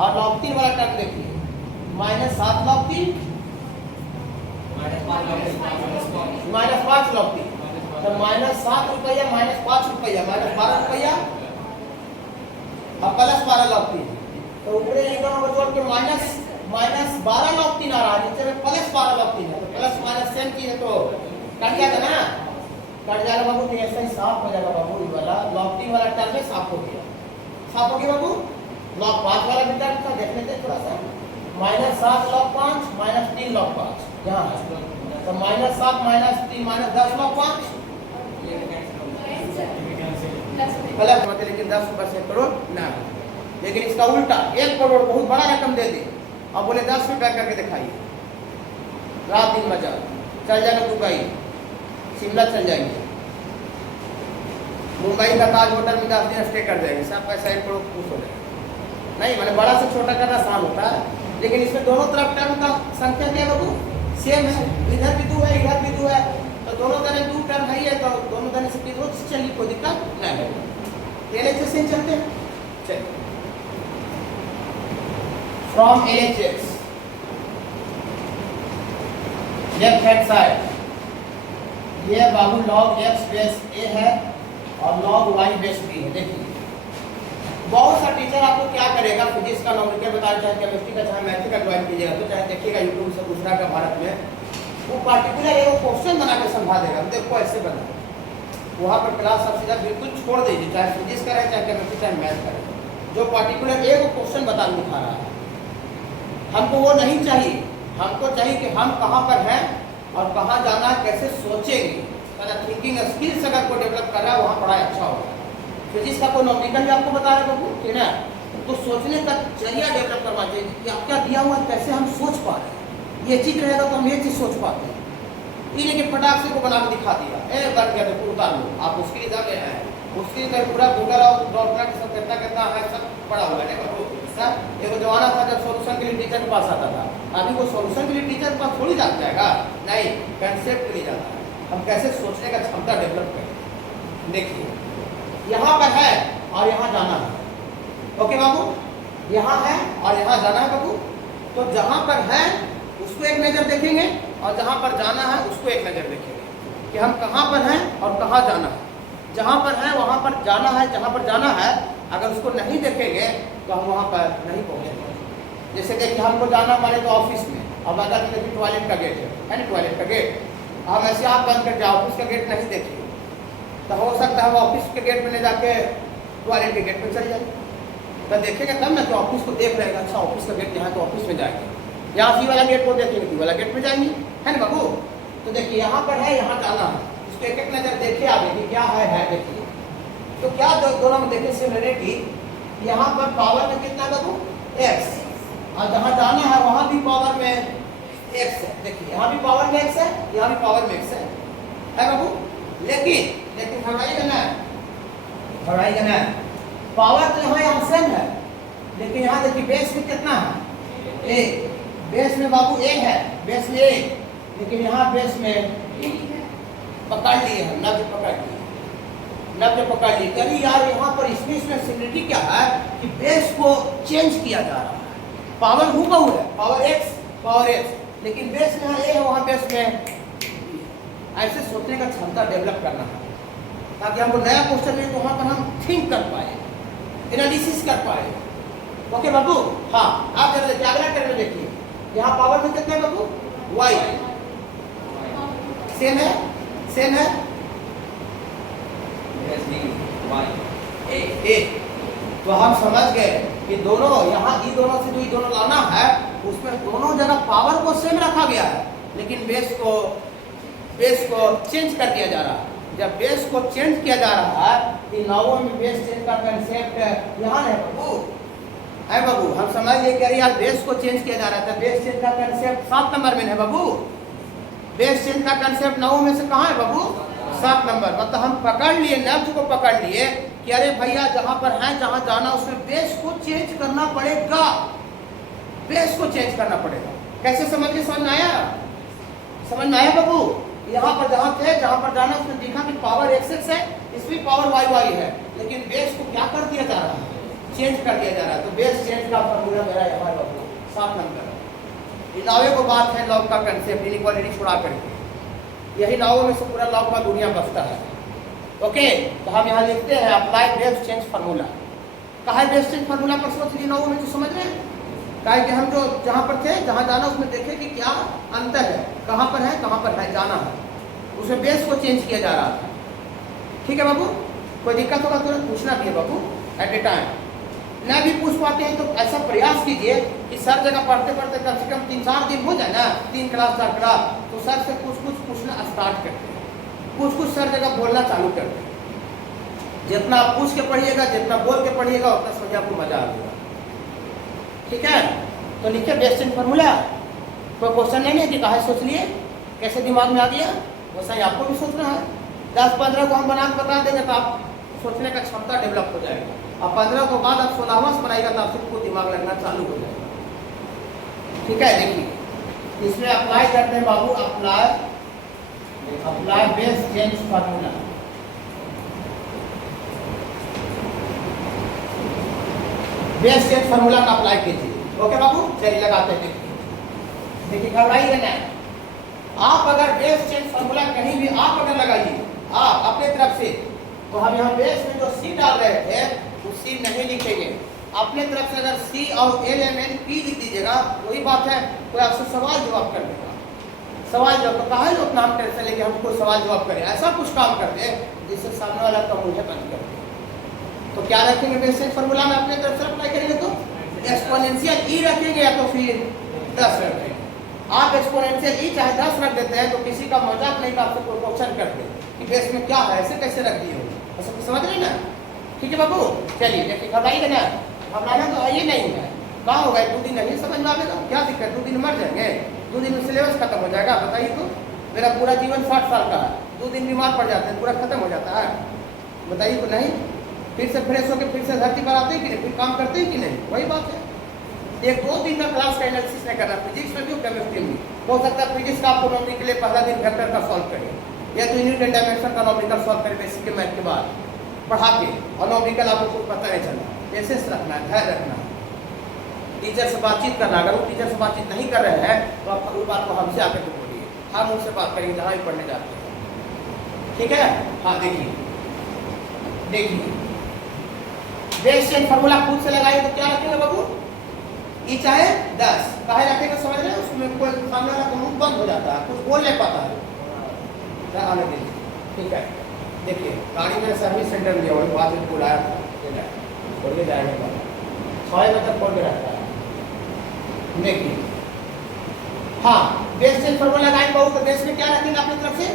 और log 3 वाला टर्म देखिए -7 log 3 -5 log 3, तो -7 रुपया -5 रुपया -12 रुपया और +12 log 3, तो ऊपर लिखा होगा जोड़ के -12 log 3 आ रहा है, नीचे में +12 log 3 है, तो प्लस माइनस सेम चीज है, तो कट गया था ना, कट जाएगा बाबू, तो ऐसा ही साफ हो जाएगा बाबू। ये वाला log 3 वाला टर्म में साफ हो गया बाबू। log 5 वाला भी टर्म था, देख लेते थोड़ा सा, -7 log 5 -3 log 5 यहाँ है, तो -7 -3 -10 log 5 गलत होते, लेकिन 10 ऊपर से करो ना। लेकिन इसका उल्टा 1 करोड़ बहुत बड़ा रकम दे दे और बोले 10 रुपया करके दिखाइए, रात दिन मजा, चल जाएगा दुबई, शिमला चल जाएंगे, मुंबई का ताज होटल में 10 दिन स्टे कर जाएंगे, सब पैसा 1 करोड़ खुश हो जाएगा। नहीं मैंने बड़ा से छोटा करना आसान होता है, लेकिन इसमें दोनों तरफ टर्म का संख्या क्या है सेम है, इधर भी 2 है इधर भी 2 है, तो दोनों तरह 2 टर्म है तो दोनों तरह से किधर चलिए कोई दिक्कत नहीं है। LHS से चलते हैं, चलिए from LHS left hand side ये बाबू log x बेस a है और log y बेस b है। देखिए बहुत सा टीचर आपको क्या करेगा, फिजिक्स का नॉमेनक्लेचर बताया, चाहे केमिस्ट्री का चाहे मैथ का ज्वाइन कीजिएगा तो चाहे देखिएगा यूट्यूब से दूसरा का भारत में वो पार्टिकुलर एक क्वेश्चन बना के समझा देगा, देखो ऐसे बना, वहाँ पर क्लास सब सीधा बिल्कुल छोड़ दीजिए, चाहे फिजिक्स करें चाहे केमिस्ट्री चाहे मैथ करें, जो पार्टिकुलर एक क्वेश्चन बता दिखा रहा है। हमको वो नहीं चाहिए, हमको चाहिए कि हम कहाँ पर हैं और कहाँ जाना है, कैसे सोचेंगे, थिंकिंग स्किल्स अगर कोई डेवलप कर रहा है वहाँ पढ़ाई अच्छा होगा। फिजिक्स का कोई नॉमेनक्लेचर भी आपको बता रहे हो ठीक है, तो सोचने का जरिया डेवलप करना चाहिए कि आप क्या दिया हुआ है, कैसे हम सोच पा रहे हैं, ये चीज रहेगा तो हम ये चीज सोच पाते हैं। ये कि फटाक से को बना के दिखा दिया, बन गया तो उतार लो, आप उसके लिए जाते हैं, उसके लिए पूरा गूगल और डॉट सब कितना है सब पड़ा हुआ है। एक जमाना था जब सॉल्यूशन के लिए टीचर के पास आता था, अभी वो सॉल्यूशन के लिए टीचर के पास थोड़ी जाता जाएगा, नहीं कंसेप्ट के लिए जाता है, हम कैसे सोचने का क्षमता डेवलप करें। देखिए यहाँ पर है और यहाँ जाना है, ओके बाबू, यहाँ है और यहाँ जाना है बाबू, तो जहाँ पर है उसको एक नज़र देखेंगे और जहाँ पर जाना है उसको एक नज़र देखेंगे कि हम कहाँ पर हैं और कहाँ जाना है। जहाँ पर है वहाँ पर जाना है, जहाँ पर जाना है अगर उसको नहीं देखेंगे तो हम वहाँ पर नहीं पहुँचेंगे। जैसे देखिए हमको जाना माने तो ऑफिस में, अब अगर देखिए टॉयलेट का गेट है ना, टॉयलेट का गेट हम ऐसे आप बंद करके ऑफिस का गेट नहीं देखेंगे तो हो सकता है वो ऑफिस के गेट में ले जाके टॉयलेट के गेट में चल जाए, तो देखेंगे तब ना कि ऑफिस को देख रहेगा, अच्छा ऑफिस का गेट यहाँ तो ऑफिस में जाएंगे, यहाँ सी वाला गेट को देखेंगे सी वाला गेट में जाएंगे, है ना बाबू। तो देखिए यहाँ पर है, यहाँ जाना है, इसको एक एक नज़र देखिए आप, देखिए क्या है देखिए, तो क्या दोनों में देखिए सिमिलरिटी, यहाँ पर पावर में कितना बाबू x, और जहाँ जाना है वहाँ भी पावर में x है, देखिए यहाँ भी पावर में x है, यहाँ भी पावर में x है बाबू। लेकिन घबराइएगा ना, पावर तो यहाँ सेम है, लेकिन यहाँ देखिए बेस में कितना है a, बेस में बाबू a है, बेस में a, लेकिन यहाँ बेस में पकड़ लिए हम, नब्ज पकड़ लिए कभी यार यहाँ पर इसमें सिमिलरिटी क्या है कि बेस को चेंज किया जा रहा है, पावर हूबहू है, पावर x, लेकिन बेस में यहाँ a है, वहाँ बेस में ऐसे सोचने का क्षमता डेवलप करना है ताकि हमको नया क्वेश्चन मिले तो वहाँ पर हम थिंक कर पाए, एनालिसिस कर पाए। ओके बाबू, हाँ आप जरा देखिए अगला टर्म देखिए, यहाँ पावर में कितना है बाबू y, सेम है a, तो हम समझ गए कि दोनों यहाँ ई दोनों से जो दोनों लाना है उसमें दोनों जगह पावर को सेम रखा गया है, लेकिन बेस को चेंज कर दिया जा रहा है। जब बेस को चेंज किया जा रहा है कि नौवें में बेस चेंज का कंसेप्ट यहाँ है बाबू, हम समझ लिए कि यार बेस को चेंज किया जा रहा था, बेस चेंज का कंसेप्ट 7 नंबर में है बाबू, बेस चेंज का कंसेप्ट 9 में से कहाँ है बाबू 7 नंबर, मतलब हम पकड़ लिए, नब्ज को पकड़ लिए कि अरे भैया जहाँ पर है जहाँ जाना उसमें बेस को चेंज करना पड़ेगा, बेस को चेंज करना पड़ेगा। कैसे समझ में आया बाबू, यहाँ पर जहाँ थे जहाँ पर जाना उसमें देखा कि पावर x है, इसमें पावर y है, लेकिन बेस को क्या कर दिया जा रहा है, चेंज कर दिया जा रहा है। तो बेस चेंज का फॉर्मूला मेरा यहाँ बाबू 7 नंबर। इनावे को बात है लॉग का कंसेप्ट, इनइक्वालिटी छुड़ा करके, यही लॉग में से पूरा लॉग का दुनिया बसता है। ओके, तो हम यहाँ लिखते हैं अप्लाई बेस चेंज फार्मूला। कहा है बेस चेंज फार्मूला पर सोच ली नौ में, तो समझ रहे हैं कहा कि हम जो जहाँ पर थे जहाँ जाना उसमें देखे कि क्या अंतर है, कहाँ पर है जाना है, उसमें बेस को चेंज किया जा रहा था। ठीक है बाबू, कोई दिक्कत होगा तुरंत पूछना भी है बाबू एट ए टाइम, न भी पूछ पाते हैं तो ऐसा प्रयास कीजिए कि सर जगह पढ़ते पढ़ते कम से कम 3-4 दिन हो जाए ना, 3 क्लास 4 क्लास, तो सर से कुछ पूछना स्टार्ट करते हैं, कुछ सर जगह बोलना चालू करते हैं। जितना आप पूछ के पढ़िएगा, जितना बोल के पढ़िएगा उतना समझ आपको मजा आ जाएगा। ठीक है, तो लिखिए बेस चेंज फार्मूला। कोई क्वेश्चन नहीं है कि कहा सोच लिए, कैसे दिमाग में आ गया, वैसा ही आपको भी सोचना है। 10-15 को हम बना के बता देंगे तो आप सोचने का क्षमता डेवलप हो जाएगा। अब 15 के बाद आप 16वां से बनाएगा तो आपसे खुद दिमाग लगना चालू हो जाएगा। ठीक है, देखिए इसमें अप्लाई करते हैं बाबू, apply base change formula. Base change formula का अप्लाई कीजिए। ओके बाबू, चलिए लगाते हैं। देखिए घबराइए ना, आप अगर बेस चेंज फार्मूला कहीं भी आप अगर लगाइए आप अपने तरफ से, तो हम यहाँ बेस में जो सी डाल रहे थे वो सी नहीं लिखेंगे। अपने तरफ से अगर सी और LMNP लिख दीजिएगा, वही बात है, कोई आपसे सवाल जवाब कर देगा। सवाल जवाब तो कहा है लोग नाम टेंशन लेके हम कोई सवाल जवाब करें, ऐसा कुछ काम कर दे जिससे सामने वाला का मुंह बंद कर दे। तो क्या रखेंगे बेस चेंज फार्मूला में अपने तरफ से अप्लाई करेंगे तो एक्सपोनेंशियल ई रखेंगे या तो फिर 10 रखेंगे। आप एक्सपोनेंशियल ई चाहे 10 रख देते हैं तो किसी का मजाक नहीं, का आपसे कोई क्वेश्चन करते कि बेस में क्या है, ऐसे कैसे रख दिए हो, ऐसा समझ रहे ना। ठीक है बाबू, चलिए देखिए घबराइए ना, घबराना तो आइए नहीं है। कहाँ होगा 2 दिन नहीं समझ में आएगा, क्या दिक्कत, 2 दिन मर जाएंगे, 2 दिन में सिलेबस खत्म हो जाएगा। बताइए तो, मेरा पूरा जीवन 60 साल का है, 2 दिन बीमार पड़ जाते हैं, पूरा खत्म हो जाता है। बताइए तो नहीं, फिर से फ्रेश होकर फिर से धरती पर आते हैं कि नहीं, फिर काम करते हैं कि नहीं, वही बात है। 1-2 दिन का क्लास का एनालिसिस नहीं करना, फिजिक्स में भी केमिस्ट्री में हो सकता है। फिजिक्स का आपको नॉमेरिकल के लिए पहला दिन वेक्टर का सॉल्व करें, या तो यूनिट डायमेंशन का नॉमेरिकल सॉल्व करें बेसिक के मैथ के बाद पढ़ा के, और नॉमेरिकल आपको कुछ पता नहीं चलना। पेशेंस रखना है, धैर्य रखना है, टीचर से बातचीत करना। अगर वो टीचर से बातचीत नहीं कर रहे हैं तो आप उस बात को हमसे आकर के बोलिए, हम उनसे बात करेंगे जहाँ भी पढ़ने जाते हैं। ठीक है, हाँ देखिए बेस चेंज फार्मूला खुद से लगाइए तो क्या रखेंगे बाबू, ई चाहे 10 काहे रखेंगे समझ रहे हैं। उसमें कोई सामने वाला मुंह बंद हो जाता है, कुछ बोल नहीं पाता है, आने दीजिए। ठीक है, देखिए गाड़ी में सर्विस सेंटर में और बाद में बुलाया था, खोल के जाएगा 6 बजे तक खोल के रहता है। देखिए हाँ, बेस चेंज फार्मूला लगाएंगे बाबू, तो बेस में क्या रखेंगे अपनी तरफ से,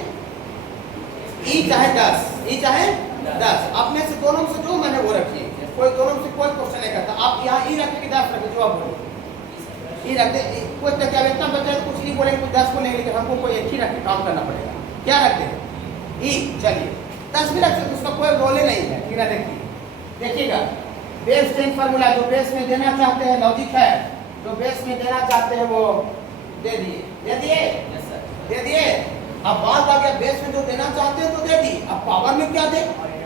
ई चाहे 10, ई चाहे 10, अपने से दोनों से जो मैंने वो रखिए, कोई दोनों से कोई क्वेश्चन नहीं करता। आप यहाँ ई रखेंगे 10 रखें, जो आप बोले ई रखते, कोई तो क्या इतना बच्चा कुछ नहीं बोलेंगे, कुछ 10 बोलेंगे, लेकिन हमको कोई एक ही रख के काम करना पड़ेगा। क्या रखते हैं, ई, चलिए 10 भी रख सकते, उसका कोई रोल ही नहीं है। ठीक है, देखिएगा बेस चेंज फार्मूला जो बेस में देना चाहते हैं, लॉजिक है, जो बेस में देना चाहते हैं वो दे दिए, दे दिए। अब बात आ गया बेस में जो देना चाहते हैं तो दे दी, अब पावर में क्या दे,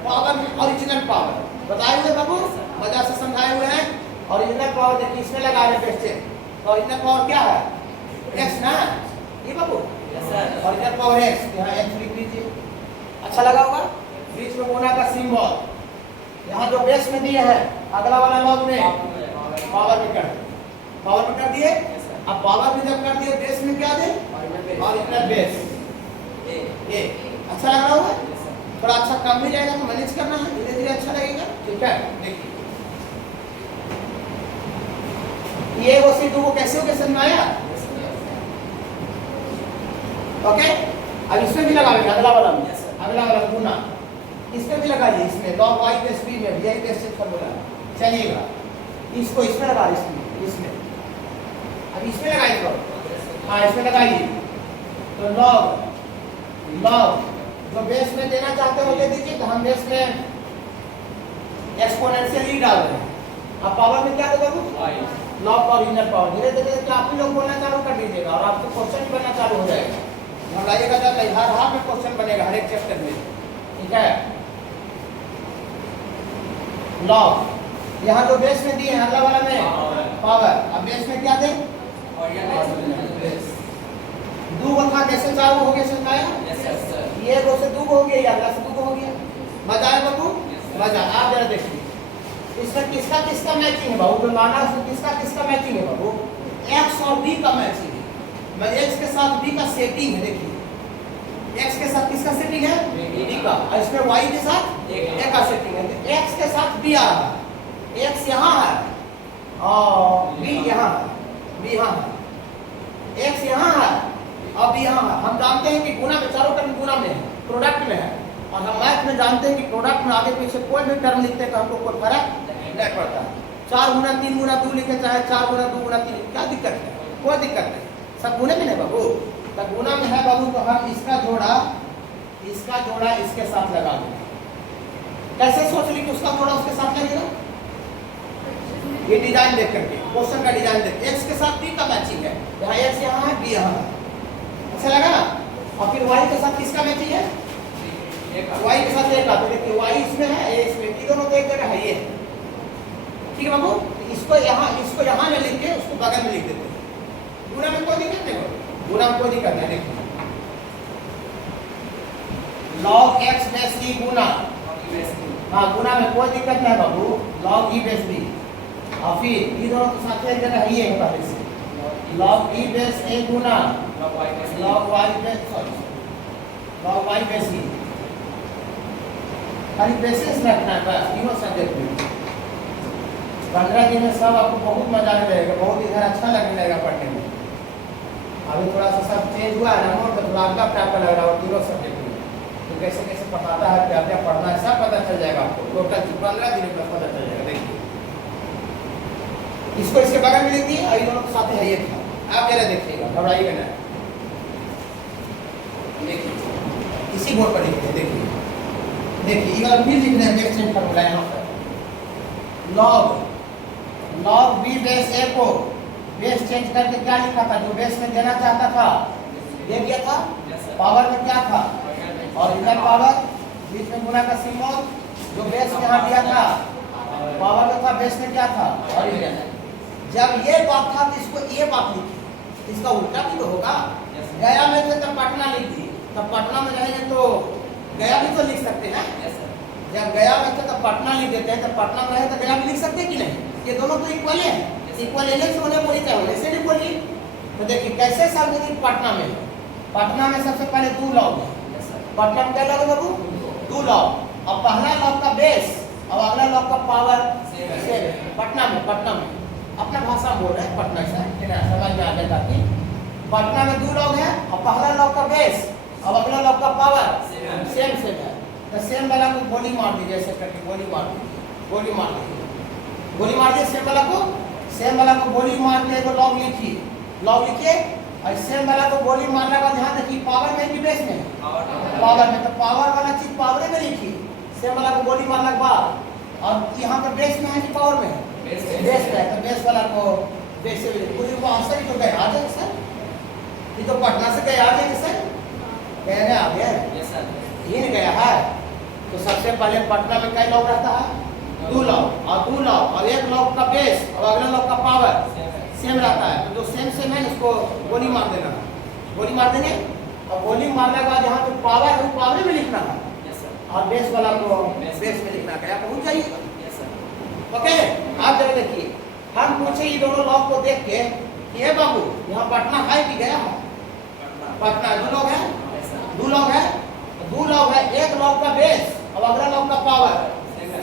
पावर में ओरिजिनल पावर बताए हुए बाबू, मजा से समझाए हुए हैं। ओरिजिनल पावर देखिए इसमें लगा है बेस चेंज, तो ओरिजिनल पावर क्या है, x ना, ये बाबू ओरिजिनल पावर x, यहाँ x लिख लीजिए, अच्छा लगा होगा। बीच में कोना का सिंबल, यहाँ जो बेस में दिए हैं, अगला वाला लॉग में पावर में कर दिए। अब पावर में जब कर दिए, बेस में क्या दे, ओरिजिनल बेस ए। अच्छा लग रहा होगा, थोड़ा अच्छा काम भी जाएगा, तो मैनेज करना है, धीरे धीरे अच्छा लगेगा। ठीक है, देखिए ये वो सी 2 को कैसे समझ में आया। ओके, अब इसमें भी लगाएंगे, अगला वाला गुना इसमें भी लगाइए, इसमें log y प्लस b में यही बेस चेंज फार्मूला। चलिएगा इसको इसमें लगा, इसमें अब इसमें लगाइए, हाँ इसमें लगाइए। तो log जो बेस में देना चाहते हो दे दीजिए, तो हम बेस में एक्सपोनेंशियल ई डाल रहे हैं। अब पावर में क्या देगा, लॉग ओरिजिनल पावर। धीरे धीरे क्या आप ही लोग बोलना चालू कर दीजिएगा और आपको क्वेश्चन भी बनना चालू हो जाएगा। घबराइएगा जब नहीं, हर हाथ में क्वेश्चन बनेगा, हर एक चैप्टर में। ठीक है, लॉग यहाँ जो बेस में दिए हैं, अगला वाला में पावर, अब बेस में क्या दे, दो था कैसे चालू हो गया, समझाया। ये 2 से 2 हो गया, अगला से 2 हो गया। मजा आया बाबू, मजा। आप जरा देखिए इसमें किसका मैचिंग है बाबू, जो लाना है किसका मैचिंग है बाबू, x और b का मैचिंग है। मैं x के साथ b का सेटिंग है, देखिए x के साथ किसका सेटिंग है, b का, और इसमें y के साथ a का सेटिंग है। तो x के साथ b आ रहा है, x यहाँ है और b यहाँ है, x यहाँ है और b यहाँ है। हम जानते हैं कि गुना में, चारों टर्म गुना में है, प्रोडक्ट में है, और हम मैथ में जानते हैं कि प्रोडक्ट में आगे पीछे कोई भी टर्म लिखते हैं तो हमको कोई फर्क नहीं पड़ता है। 4 गुना 3 गुना 2 लिखे, चाहे 4 गुना 2 गुना 3, क्या दिक्कत है? कोई दिक्कत नहीं, सब गुने में नहीं बाबू। तो गुना में है बाबू, तो हम इसका जोड़ा इसके साथ लगा देंगे। कैसे सोच ली कि उसका जोड़ा उसके साथ लगेगा? ये डिजाइन देख करके, क्वेश्चन का डिजाइन देख, x के साथ b का मैचिंग है, यहाँ x यहाँ है b यहाँ है, अच्छा लगा ना। और फिर y के साथ किसका मैचिंग है? y के साथ a का, तो देखिए y इसमें है, a इसमें, ये दोनों तो एक जगह है, ये ठीक है बाबू। इसको यहाँ में लिख के उसको बगल में लिख देते हैं। गुना में कोई दिक्कत नहीं बाबू, गुना में कोई दिक्कत नहीं। देखिए log x बेस e गुना, हाँ गुना में कोई दिक्कत नहीं बाबू, log e बेस b, और फिर ये दोनों तो साथ एक जगह है पहले से, log e base a Guna log y base e, खाली बेसिस रखना है बस तीनों सब्जेक्ट में। 15 दिन में सब आपको बहुत मजा आने लगेगा, बहुत इधर अच्छा लगने लगेगा पढ़ने में। अभी थोड़ा सा सब चेंज हुआ है ना मोड, तो थोड़ा आपका लग रहा है तीनों सब्जेक्ट में, तो कैसे कैसे पढ़ाता है, क्या क्या पढ़ना है, सब पता चल जाएगा आपको। टोटल 15 दिन में पता चल जाएगा। देखिए इसको इसके बगल में लिख दिए, और दोनों के साथ है ये था, आप जरा देखिएगा, घबराइएगा ना। देखिए इसी बोर्ड पर लिखते हैं, देखिए ये वाला फिर लिखना है, बेस चेंज फॉर्मूला यहाँ पर, log b बेस a को बेस चेंज करके क्या लिखा था, जो बेस में देना चाहता था दे दिया था, पावर में क्या था ऑरिजिनल पावर, बीच में गुना का सिंबल, जो बेस में यहाँ दिया था पावर में था, बेस में क्या था ऑरिजिनल। जब ये बात था तो इसको ये बात लिखी, इसका उल्टा भी तो होगा। गया में थे तब पटना लिख दिए, तब पटना में रहेंगे तो गया भी तो लिख सकते हैं। जब गया में थे तब पटना लिख देते हैं, तब पटना में रहे तो गया भी लिख सकते हैं कि नहीं? ये दोनों तो इक्वल है, इक्वल एलेक्स होने बोली चाहे होने से नहीं बोली। तो देखिए कैसे सार्वजनिक पटना में, पटना में सबसे पहले 2 लॉग है, पटना में क्या लॉग है बाबू? 2 लॉग, और पहला लॉग का बेस और अगला लॉग का पावर सेम। पटना में अपना भाषा बोल रहे हैं, पटना से समझ में आ जाए ताकि पटना में 2 लॉग है, और पहला लॉग का बेस और अगला लॉग का पावर सेम है। तो सेम वाला को गोली मार दीजिए, ऐसे करके गोली मार दीजिए, गोली मार दीजिए सेम वाला को गोली मार के एगो लॉग लिखिए, और सेम वाला को गोली मारने के बाद ध्यान रखिए पावर में कि बेस में? पावर में। तो पावर वाला चीज पावर में लिखिए, सेम वाला को गोली मारने के बाद, और यहाँ पे बेस में है कि पावर में है? बेस में है, तो बेस वाला को बेस से पूरी वहाँ से ही तो गया आ जाएगा सर, ये तो पटना से गया आ जाएगा सर, कहने आ गया ये नहीं गया है। तो सबसे पहले पटना में कई लॉग रहता है? 2 लॉग, और एक लॉग का बेस और अगला लॉग का पावर सेम रहता है। तो जो सेम है उसको गोली मार देना, गोली मार देंगे, और गोली मारने के बाद यहाँ जो पावर है वो पावर में लिखना है, और बेस वाला को बेस में लिखना है, पहुँच जाइएगा। ओके, आप जरा देखिए, हम पूछे ये दोनों लॉग को देख के कि हे बाबू यहाँ पटना है कि गया है? पटना 2 लॉग है, 2 लॉग है, 2 लॉग है, एक लॉग का बेस और अगला लॉग का पावर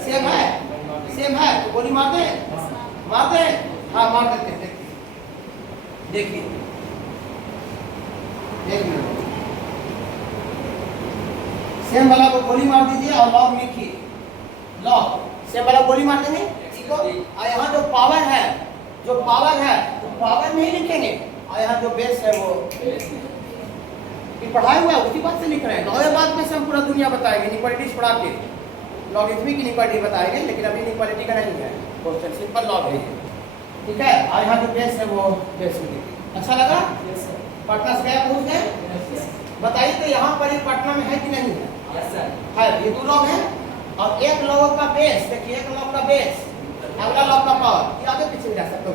सेम है, तो गोली मार दे, हाँ मार देते। देखिए सेम वाला को गोली मार दीजिए और लॉग लिखिए, लॉग सेम वाला गोली मार देंगे, और यहाँ जो पावर है तो पावर में ही लिखेंगे, और यहाँ जो बेस है वो पढ़ाया हुआ है उसी बात से लिख रहे हैं। नौवे बात में से हम पूरा दुनिया बताएंगे, इनइक्वालिटीज पढ़ा के लॉगरिथमिक इनइक्वालिटी बताएंगे, लेकिन अभी इनइक्वालिटी का नहीं है, क्वेश्चन सिंपल लॉग है, ठीक है। और यहाँ जो बेस है वो बेस में लिखिए। अच्छा लगा? पटना से गया पहुँच गए? बताइए तो यहाँ पर पटना में है कि नहीं है? ये 2 लॉग है, और एक लॉग का बेस, देखिए एक लॉग का बेस अगला लॉग का पावर, ये आगे पीछे जा सकते हो,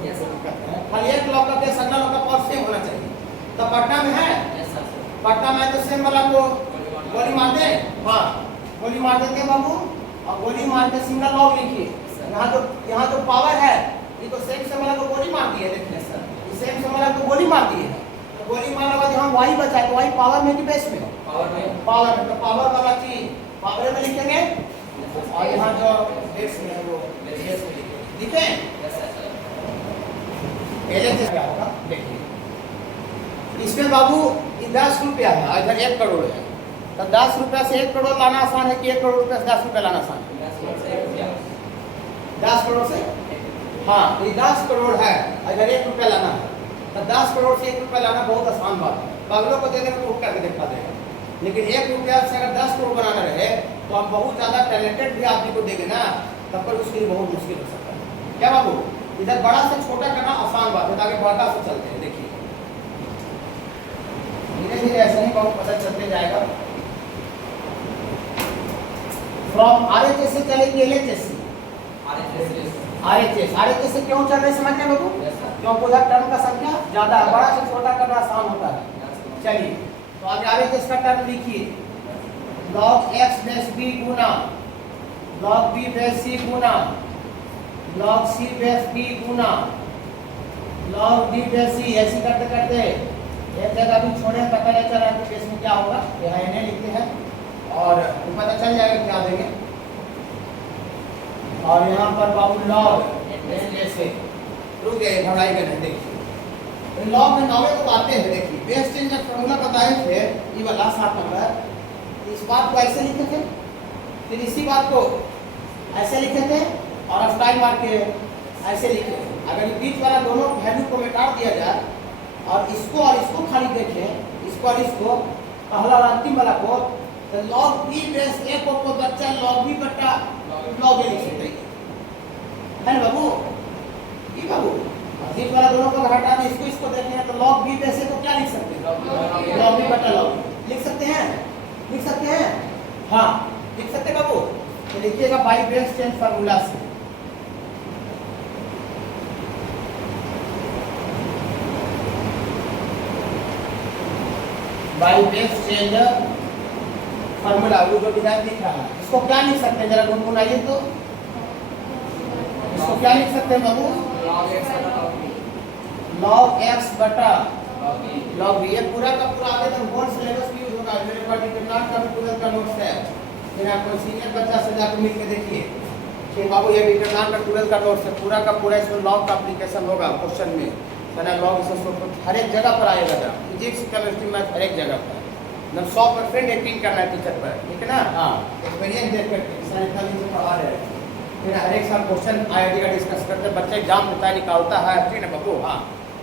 खाली एक लॉग का बेस अगला लॉग का पावर सेम होना चाहिए। तो पटना में है, पटना में तो सेम वाला को गोली मार दे, हाँ गोली मार देते बाबू, और गोली मार के सिंगल लॉग लिखिए। यहाँ जो पावर है ये तो सेम वाला को गोली मार दी है, देखिए सर सेम वाला को गोली मार दी है, तो गोली मारने के बाद यहाँ वाई बचा, तो वाई पावर में कि बेस में? पावर में। तो पावर वाला चीज पावर में लिखेंगे, और यहाँ जो बेस में है वो बेस में लिखे। क्या होगा देखिए, इसमें बाबू 10 रुपया है, इधर 1 करोड़ है, तो 10 रुपया से 1 करोड़ लाना आसान है कि 1 करोड़ रुपया से 10 रुपया लाना आसान है? 10 करोड़ से हाँ, ये 10 करोड़ है, अगर 1 रुपया लाना है तो 10 करोड़ से 1 रुपया लाना बहुत आसान बात है। बगलों को दे देंगे तो करके दिखा देगा, लेकिन 1 रुपया से अगर 10 करोड़ बनाना रहे तो हम बहुत ज़्यादा टैलेंटेड भी आदमी को देंगे ना, तब पर उसके लिए बहुत मुश्किल हो सकता है। क्या बाबू, इधर बड़ा से छोटा करना आसान बात है, ताकि बड़ा से चलते हैं। देखिए धीरे धीरे ऐसा ही बहुत पता चलते जाएगा। फ्रॉम RHS से चलेंगे LHS से। RHS से क्यों चल रहे समझ में बाबू? क्योंकि उधर टर्म का संख्या ज्यादा है, बड़ा से छोटा करना आसान होता है। चलिए तो आगे RHS का टर्म लिखिए, log x बेस b गुना log b बेस c गुना log c बेस b गुना log d बेस c। ऐसे करते करते एक जगह भी छोड़े, पता नहीं चला कि बेस में क्या होगा, यहाँ na लिखते हैं और पता चल जाएगा क्या देंगे। और यहाँ पर बाबू log जैसे रुक गए, घबराई का नहीं। देखिए लॉग में नौवे को आते हैं, देखिए बेस चेंज का फॉर्मूला बताए थे, ये वाला 7 नंबर। इस बात को ऐसे लिखे थे, फिर इसी बात को ऐसे लिखे थे और स्टाइल मार के ऐसे लिखे। अगर ये बीच वाला दोनों वैल्यू को मिटा दिया जाए और इसको खाली देखें, इसको और इसको, पहला और अंतिम वाला को, तो log b बेस a को बच्चा log b बटा log a लिख सकते है ना बाबू? ये बाबू बीच वाला दोनों को हटा दें, इसको देखें तो log b बेस a को क्या लिख सकते हैं? log b बटा log b लिख सकते हैं, लिख सकते हैं, हाँ लिख सकते हैं बाबू। तो लिखिएगा बाई बेस चेंज फार्मूला से। बाई बेस चेंज फार्मूला, वो जो डिजाइन दिख रहा है, इसको क्या लिख सकते हैं? जरा गुनगुनाइए तो, इसको क्या लिख सकते हैं बाबू? log x बटा log b। ये पूरा का पूरा आगे तक होल सिलेबस यूज होगा। मेरे पास डिटरमिनेंट का भी 12 का नोट्स है, फिर आप कोई सीनियर बच्चा से जाकर मिल के देखिए कि बाबू ये डिटरमिनेंट का 12 का नोट्स है, पूरा का पूरा इसमें log का एप्लीकेशन होगा क्वेश्चन में, है ना। log इसको हर एक जगह पर आएगा, फिजिक्स केमिस्ट्री मैथ हर एक जगह पर। मतलब 100% यकीन करना है टीचर पर, ठीक है ना। हाँ एक्सपीरियंस देख करके सर इतना दिन से पढ़ा रहे हैं, फिर हर एक साल क्वेश्चन आईआईटी का डिस्कस करते हैं, बच्चा एग्जाम देता है, निकालता है, ठीक है बाबू। हाँ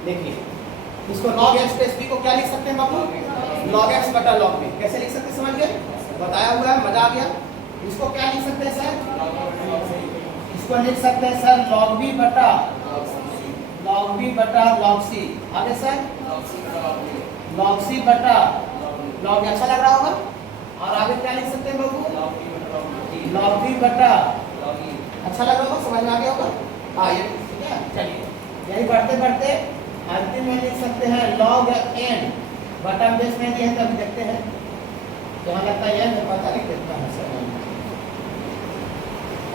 देखिए इसको log x प्लस b को क्या लिख सकते हैं बाबू? log x बटा log b। कैसे लिख सकते हैं समझ गए? बताया हुआ है, मजा आ गया। इसको क्या लिख सकते हैं सर? इसको लिख सकते हैं सर log b बटा log c। आगे सर log c बटा log, अच्छा लग रहा होगा। और आगे क्या लिख सकते हैं बाबू? log b बटा, अच्छा लग रहा होगा, समझ में आ गया होगा। हाँ ये ठीक है। चलिए यही बढ़ते बढ़ते अंतिम में लिख सकते हैं log n बटा बेस में दिया है, तभी देखते हैं यहाँ लगता है n, पता नहीं कितना है सर,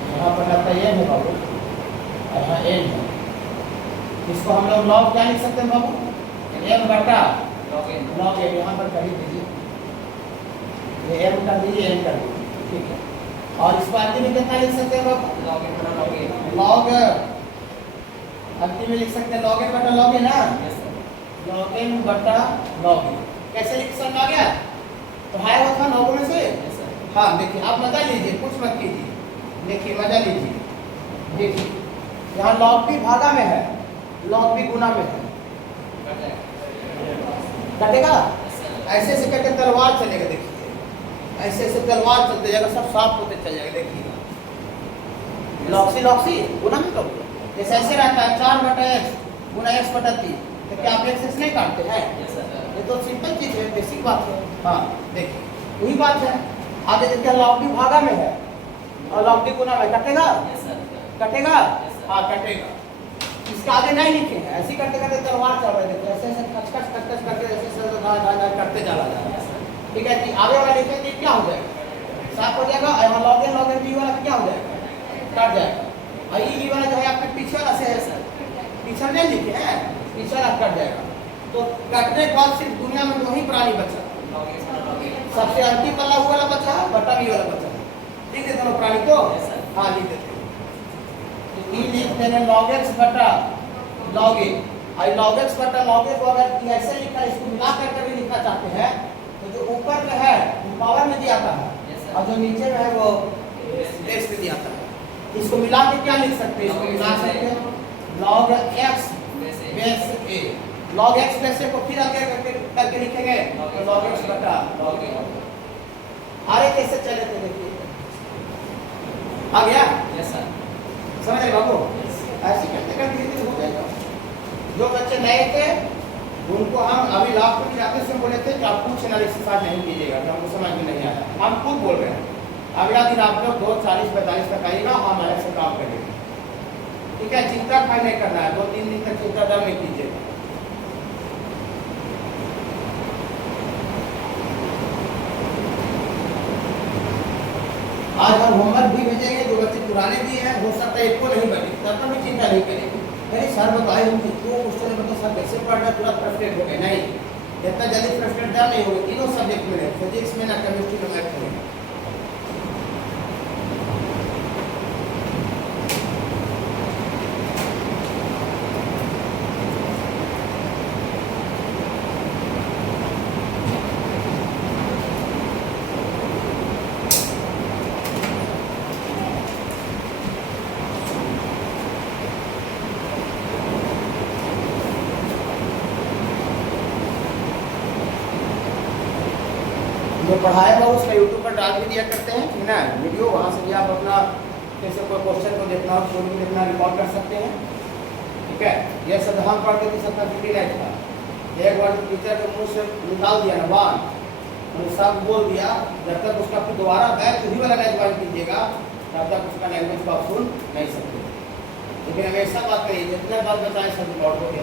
यहाँ पर लगता है n है बाबू, यहाँ n है। इसको हम लोग log क्या लिख सकते हैं बाबू? m बटा log n, यहाँ पर कर ही दीजिए, ये m कर दीजिए, n कर दीजिए, ठीक है। और इसको अंतिम में कितना लिख सकते हैं बाबू? log अंतिम में लिख सकते हैं log n बटा log n ना, log n बटा log n। कैसे लिख सकते आ गया? तो है वो था नौगुण में से। हाँ देखिए आप मजा लीजिए, कुछ मत कीजिए, देखिए मजा लीजिए। देखिए यहाँ log p भागा में है, log p गुना में है, कटेगा ऐसे ऐसे करके तलवार चलेगा। देखिए ऐसे ऐसे तलवार चलते जाएगा, सब साफ होते चल जाएगा। देखिए log c गुना में, तो जैसे ऐसे रहता है 4 बटा x गुना x बटा 3, तो क्या आप x नहीं काटते हैं? ये तो सिंपल चीज है, बेसिक बात है। हाँ देखिए वही बात है। आगे देखिए log b भागा में है और log d गुना में, कटेगा कटेगा, हाँ कटेगा। इसका आगे नहीं लिखे हैं, ऐसे करते करते तलवार चल रहे थे, ऐसे ऐसे कच कच करके ऐसे करते चला जा रहा है, ठीक है। कि आगे वाला लिखेंगे क्या हो जाएगा? साफ हो जाएगा। यहाँ log n b वाला क्या हो जाएगा? कट जाएगा। और ये वाला जो है आपके पीछे वाला से है सर, पीछे नहीं लिखे हैं, पीछे वाला कट जाएगा। तो कटने के बाद सिर्फ दुनिया में वही प्राणी बचा, सबसे अंतिम वाला वो वाला बचा, बटा भी वाला बचा। लिख देते हैं प्राणी को, हाँ लिख देते हैं। तो ये लिखते हैं log x बटा log a। और log x बटा log a को अगर ऐसे लिखा, इसको मिला करके भी लिखना चाहते हैं, तो जो ऊपर का है पावर में दिया था और जो नीचे में है वो बेस में दिया था। इसको मिला के क्या लिख सकते हैं? इसको मिला सकते हैं log x base a, log x base a को फिर आगे करके लिखेंगे तो log x बटा log a। आगे कैसे चले थे देखिए, आ गया? Yes sir. समझ रहे बाबू? ऐसे करते करते धीरे हो जाएगा। जो बच्चे नए थे उनको हम अभी लास्ट में जाते समय बोले थे कि आप कुछ एनालिसिस आज नहीं कीजिएगा, तो हमको समझ में नहीं आया। हम खुद बोल रहे हैं अगला दिन आप लोग 2:40-45 तक आइएगा, हम अलग से काम करेंगे। ठीक है, चिंता खाई नहीं करना है, 2-3 दिन तक चिंता दम नहीं कीजिएगा। आज हम होमवर्क भी भेजेंगे, जो बच्चे पुराने भी हैं हो सकता है एक को नहीं बने, तब पर भी चिंता नहीं करेंगे। अरे सर बताए हम कितने क्वेश्चन बता सर कैसे पढ़ना, तुरंत फ्रस्ट्रेट हो गए, नहीं इतना जल्दी फ्रस्ट्रेट जब नहीं होगा। तीनों सब्जेक्ट में है, फिजिक्स में ना, केमिस्ट्री में, मैथ में। जो पढ़ाएगा उसका यूट्यूब पर डाल भी दिया करते हैं है ना वीडियो, वहाँ से भी आप अपना जैसे कोई क्वेश्चन को देखना हो, स्टोरी को देखना, रिकॉर्ड कर सकते हैं। ठीक है, ये सब हम पढ़ते थे, सबका ड्यूटी नहीं था। एक बार टीचर के मुँह से निकाल दिया ना बाल, तो सब बोल दिया, जब तक उसका फिर दोबारा बैक वही वाला नहीं ज्वाइन कीजिएगा तब तक उसका लैंग्वेज को आप सुन नहीं सकते। लेकिन हमेशा बात करिए, जितना बात बताएं सब रिकॉर्ड हो गया।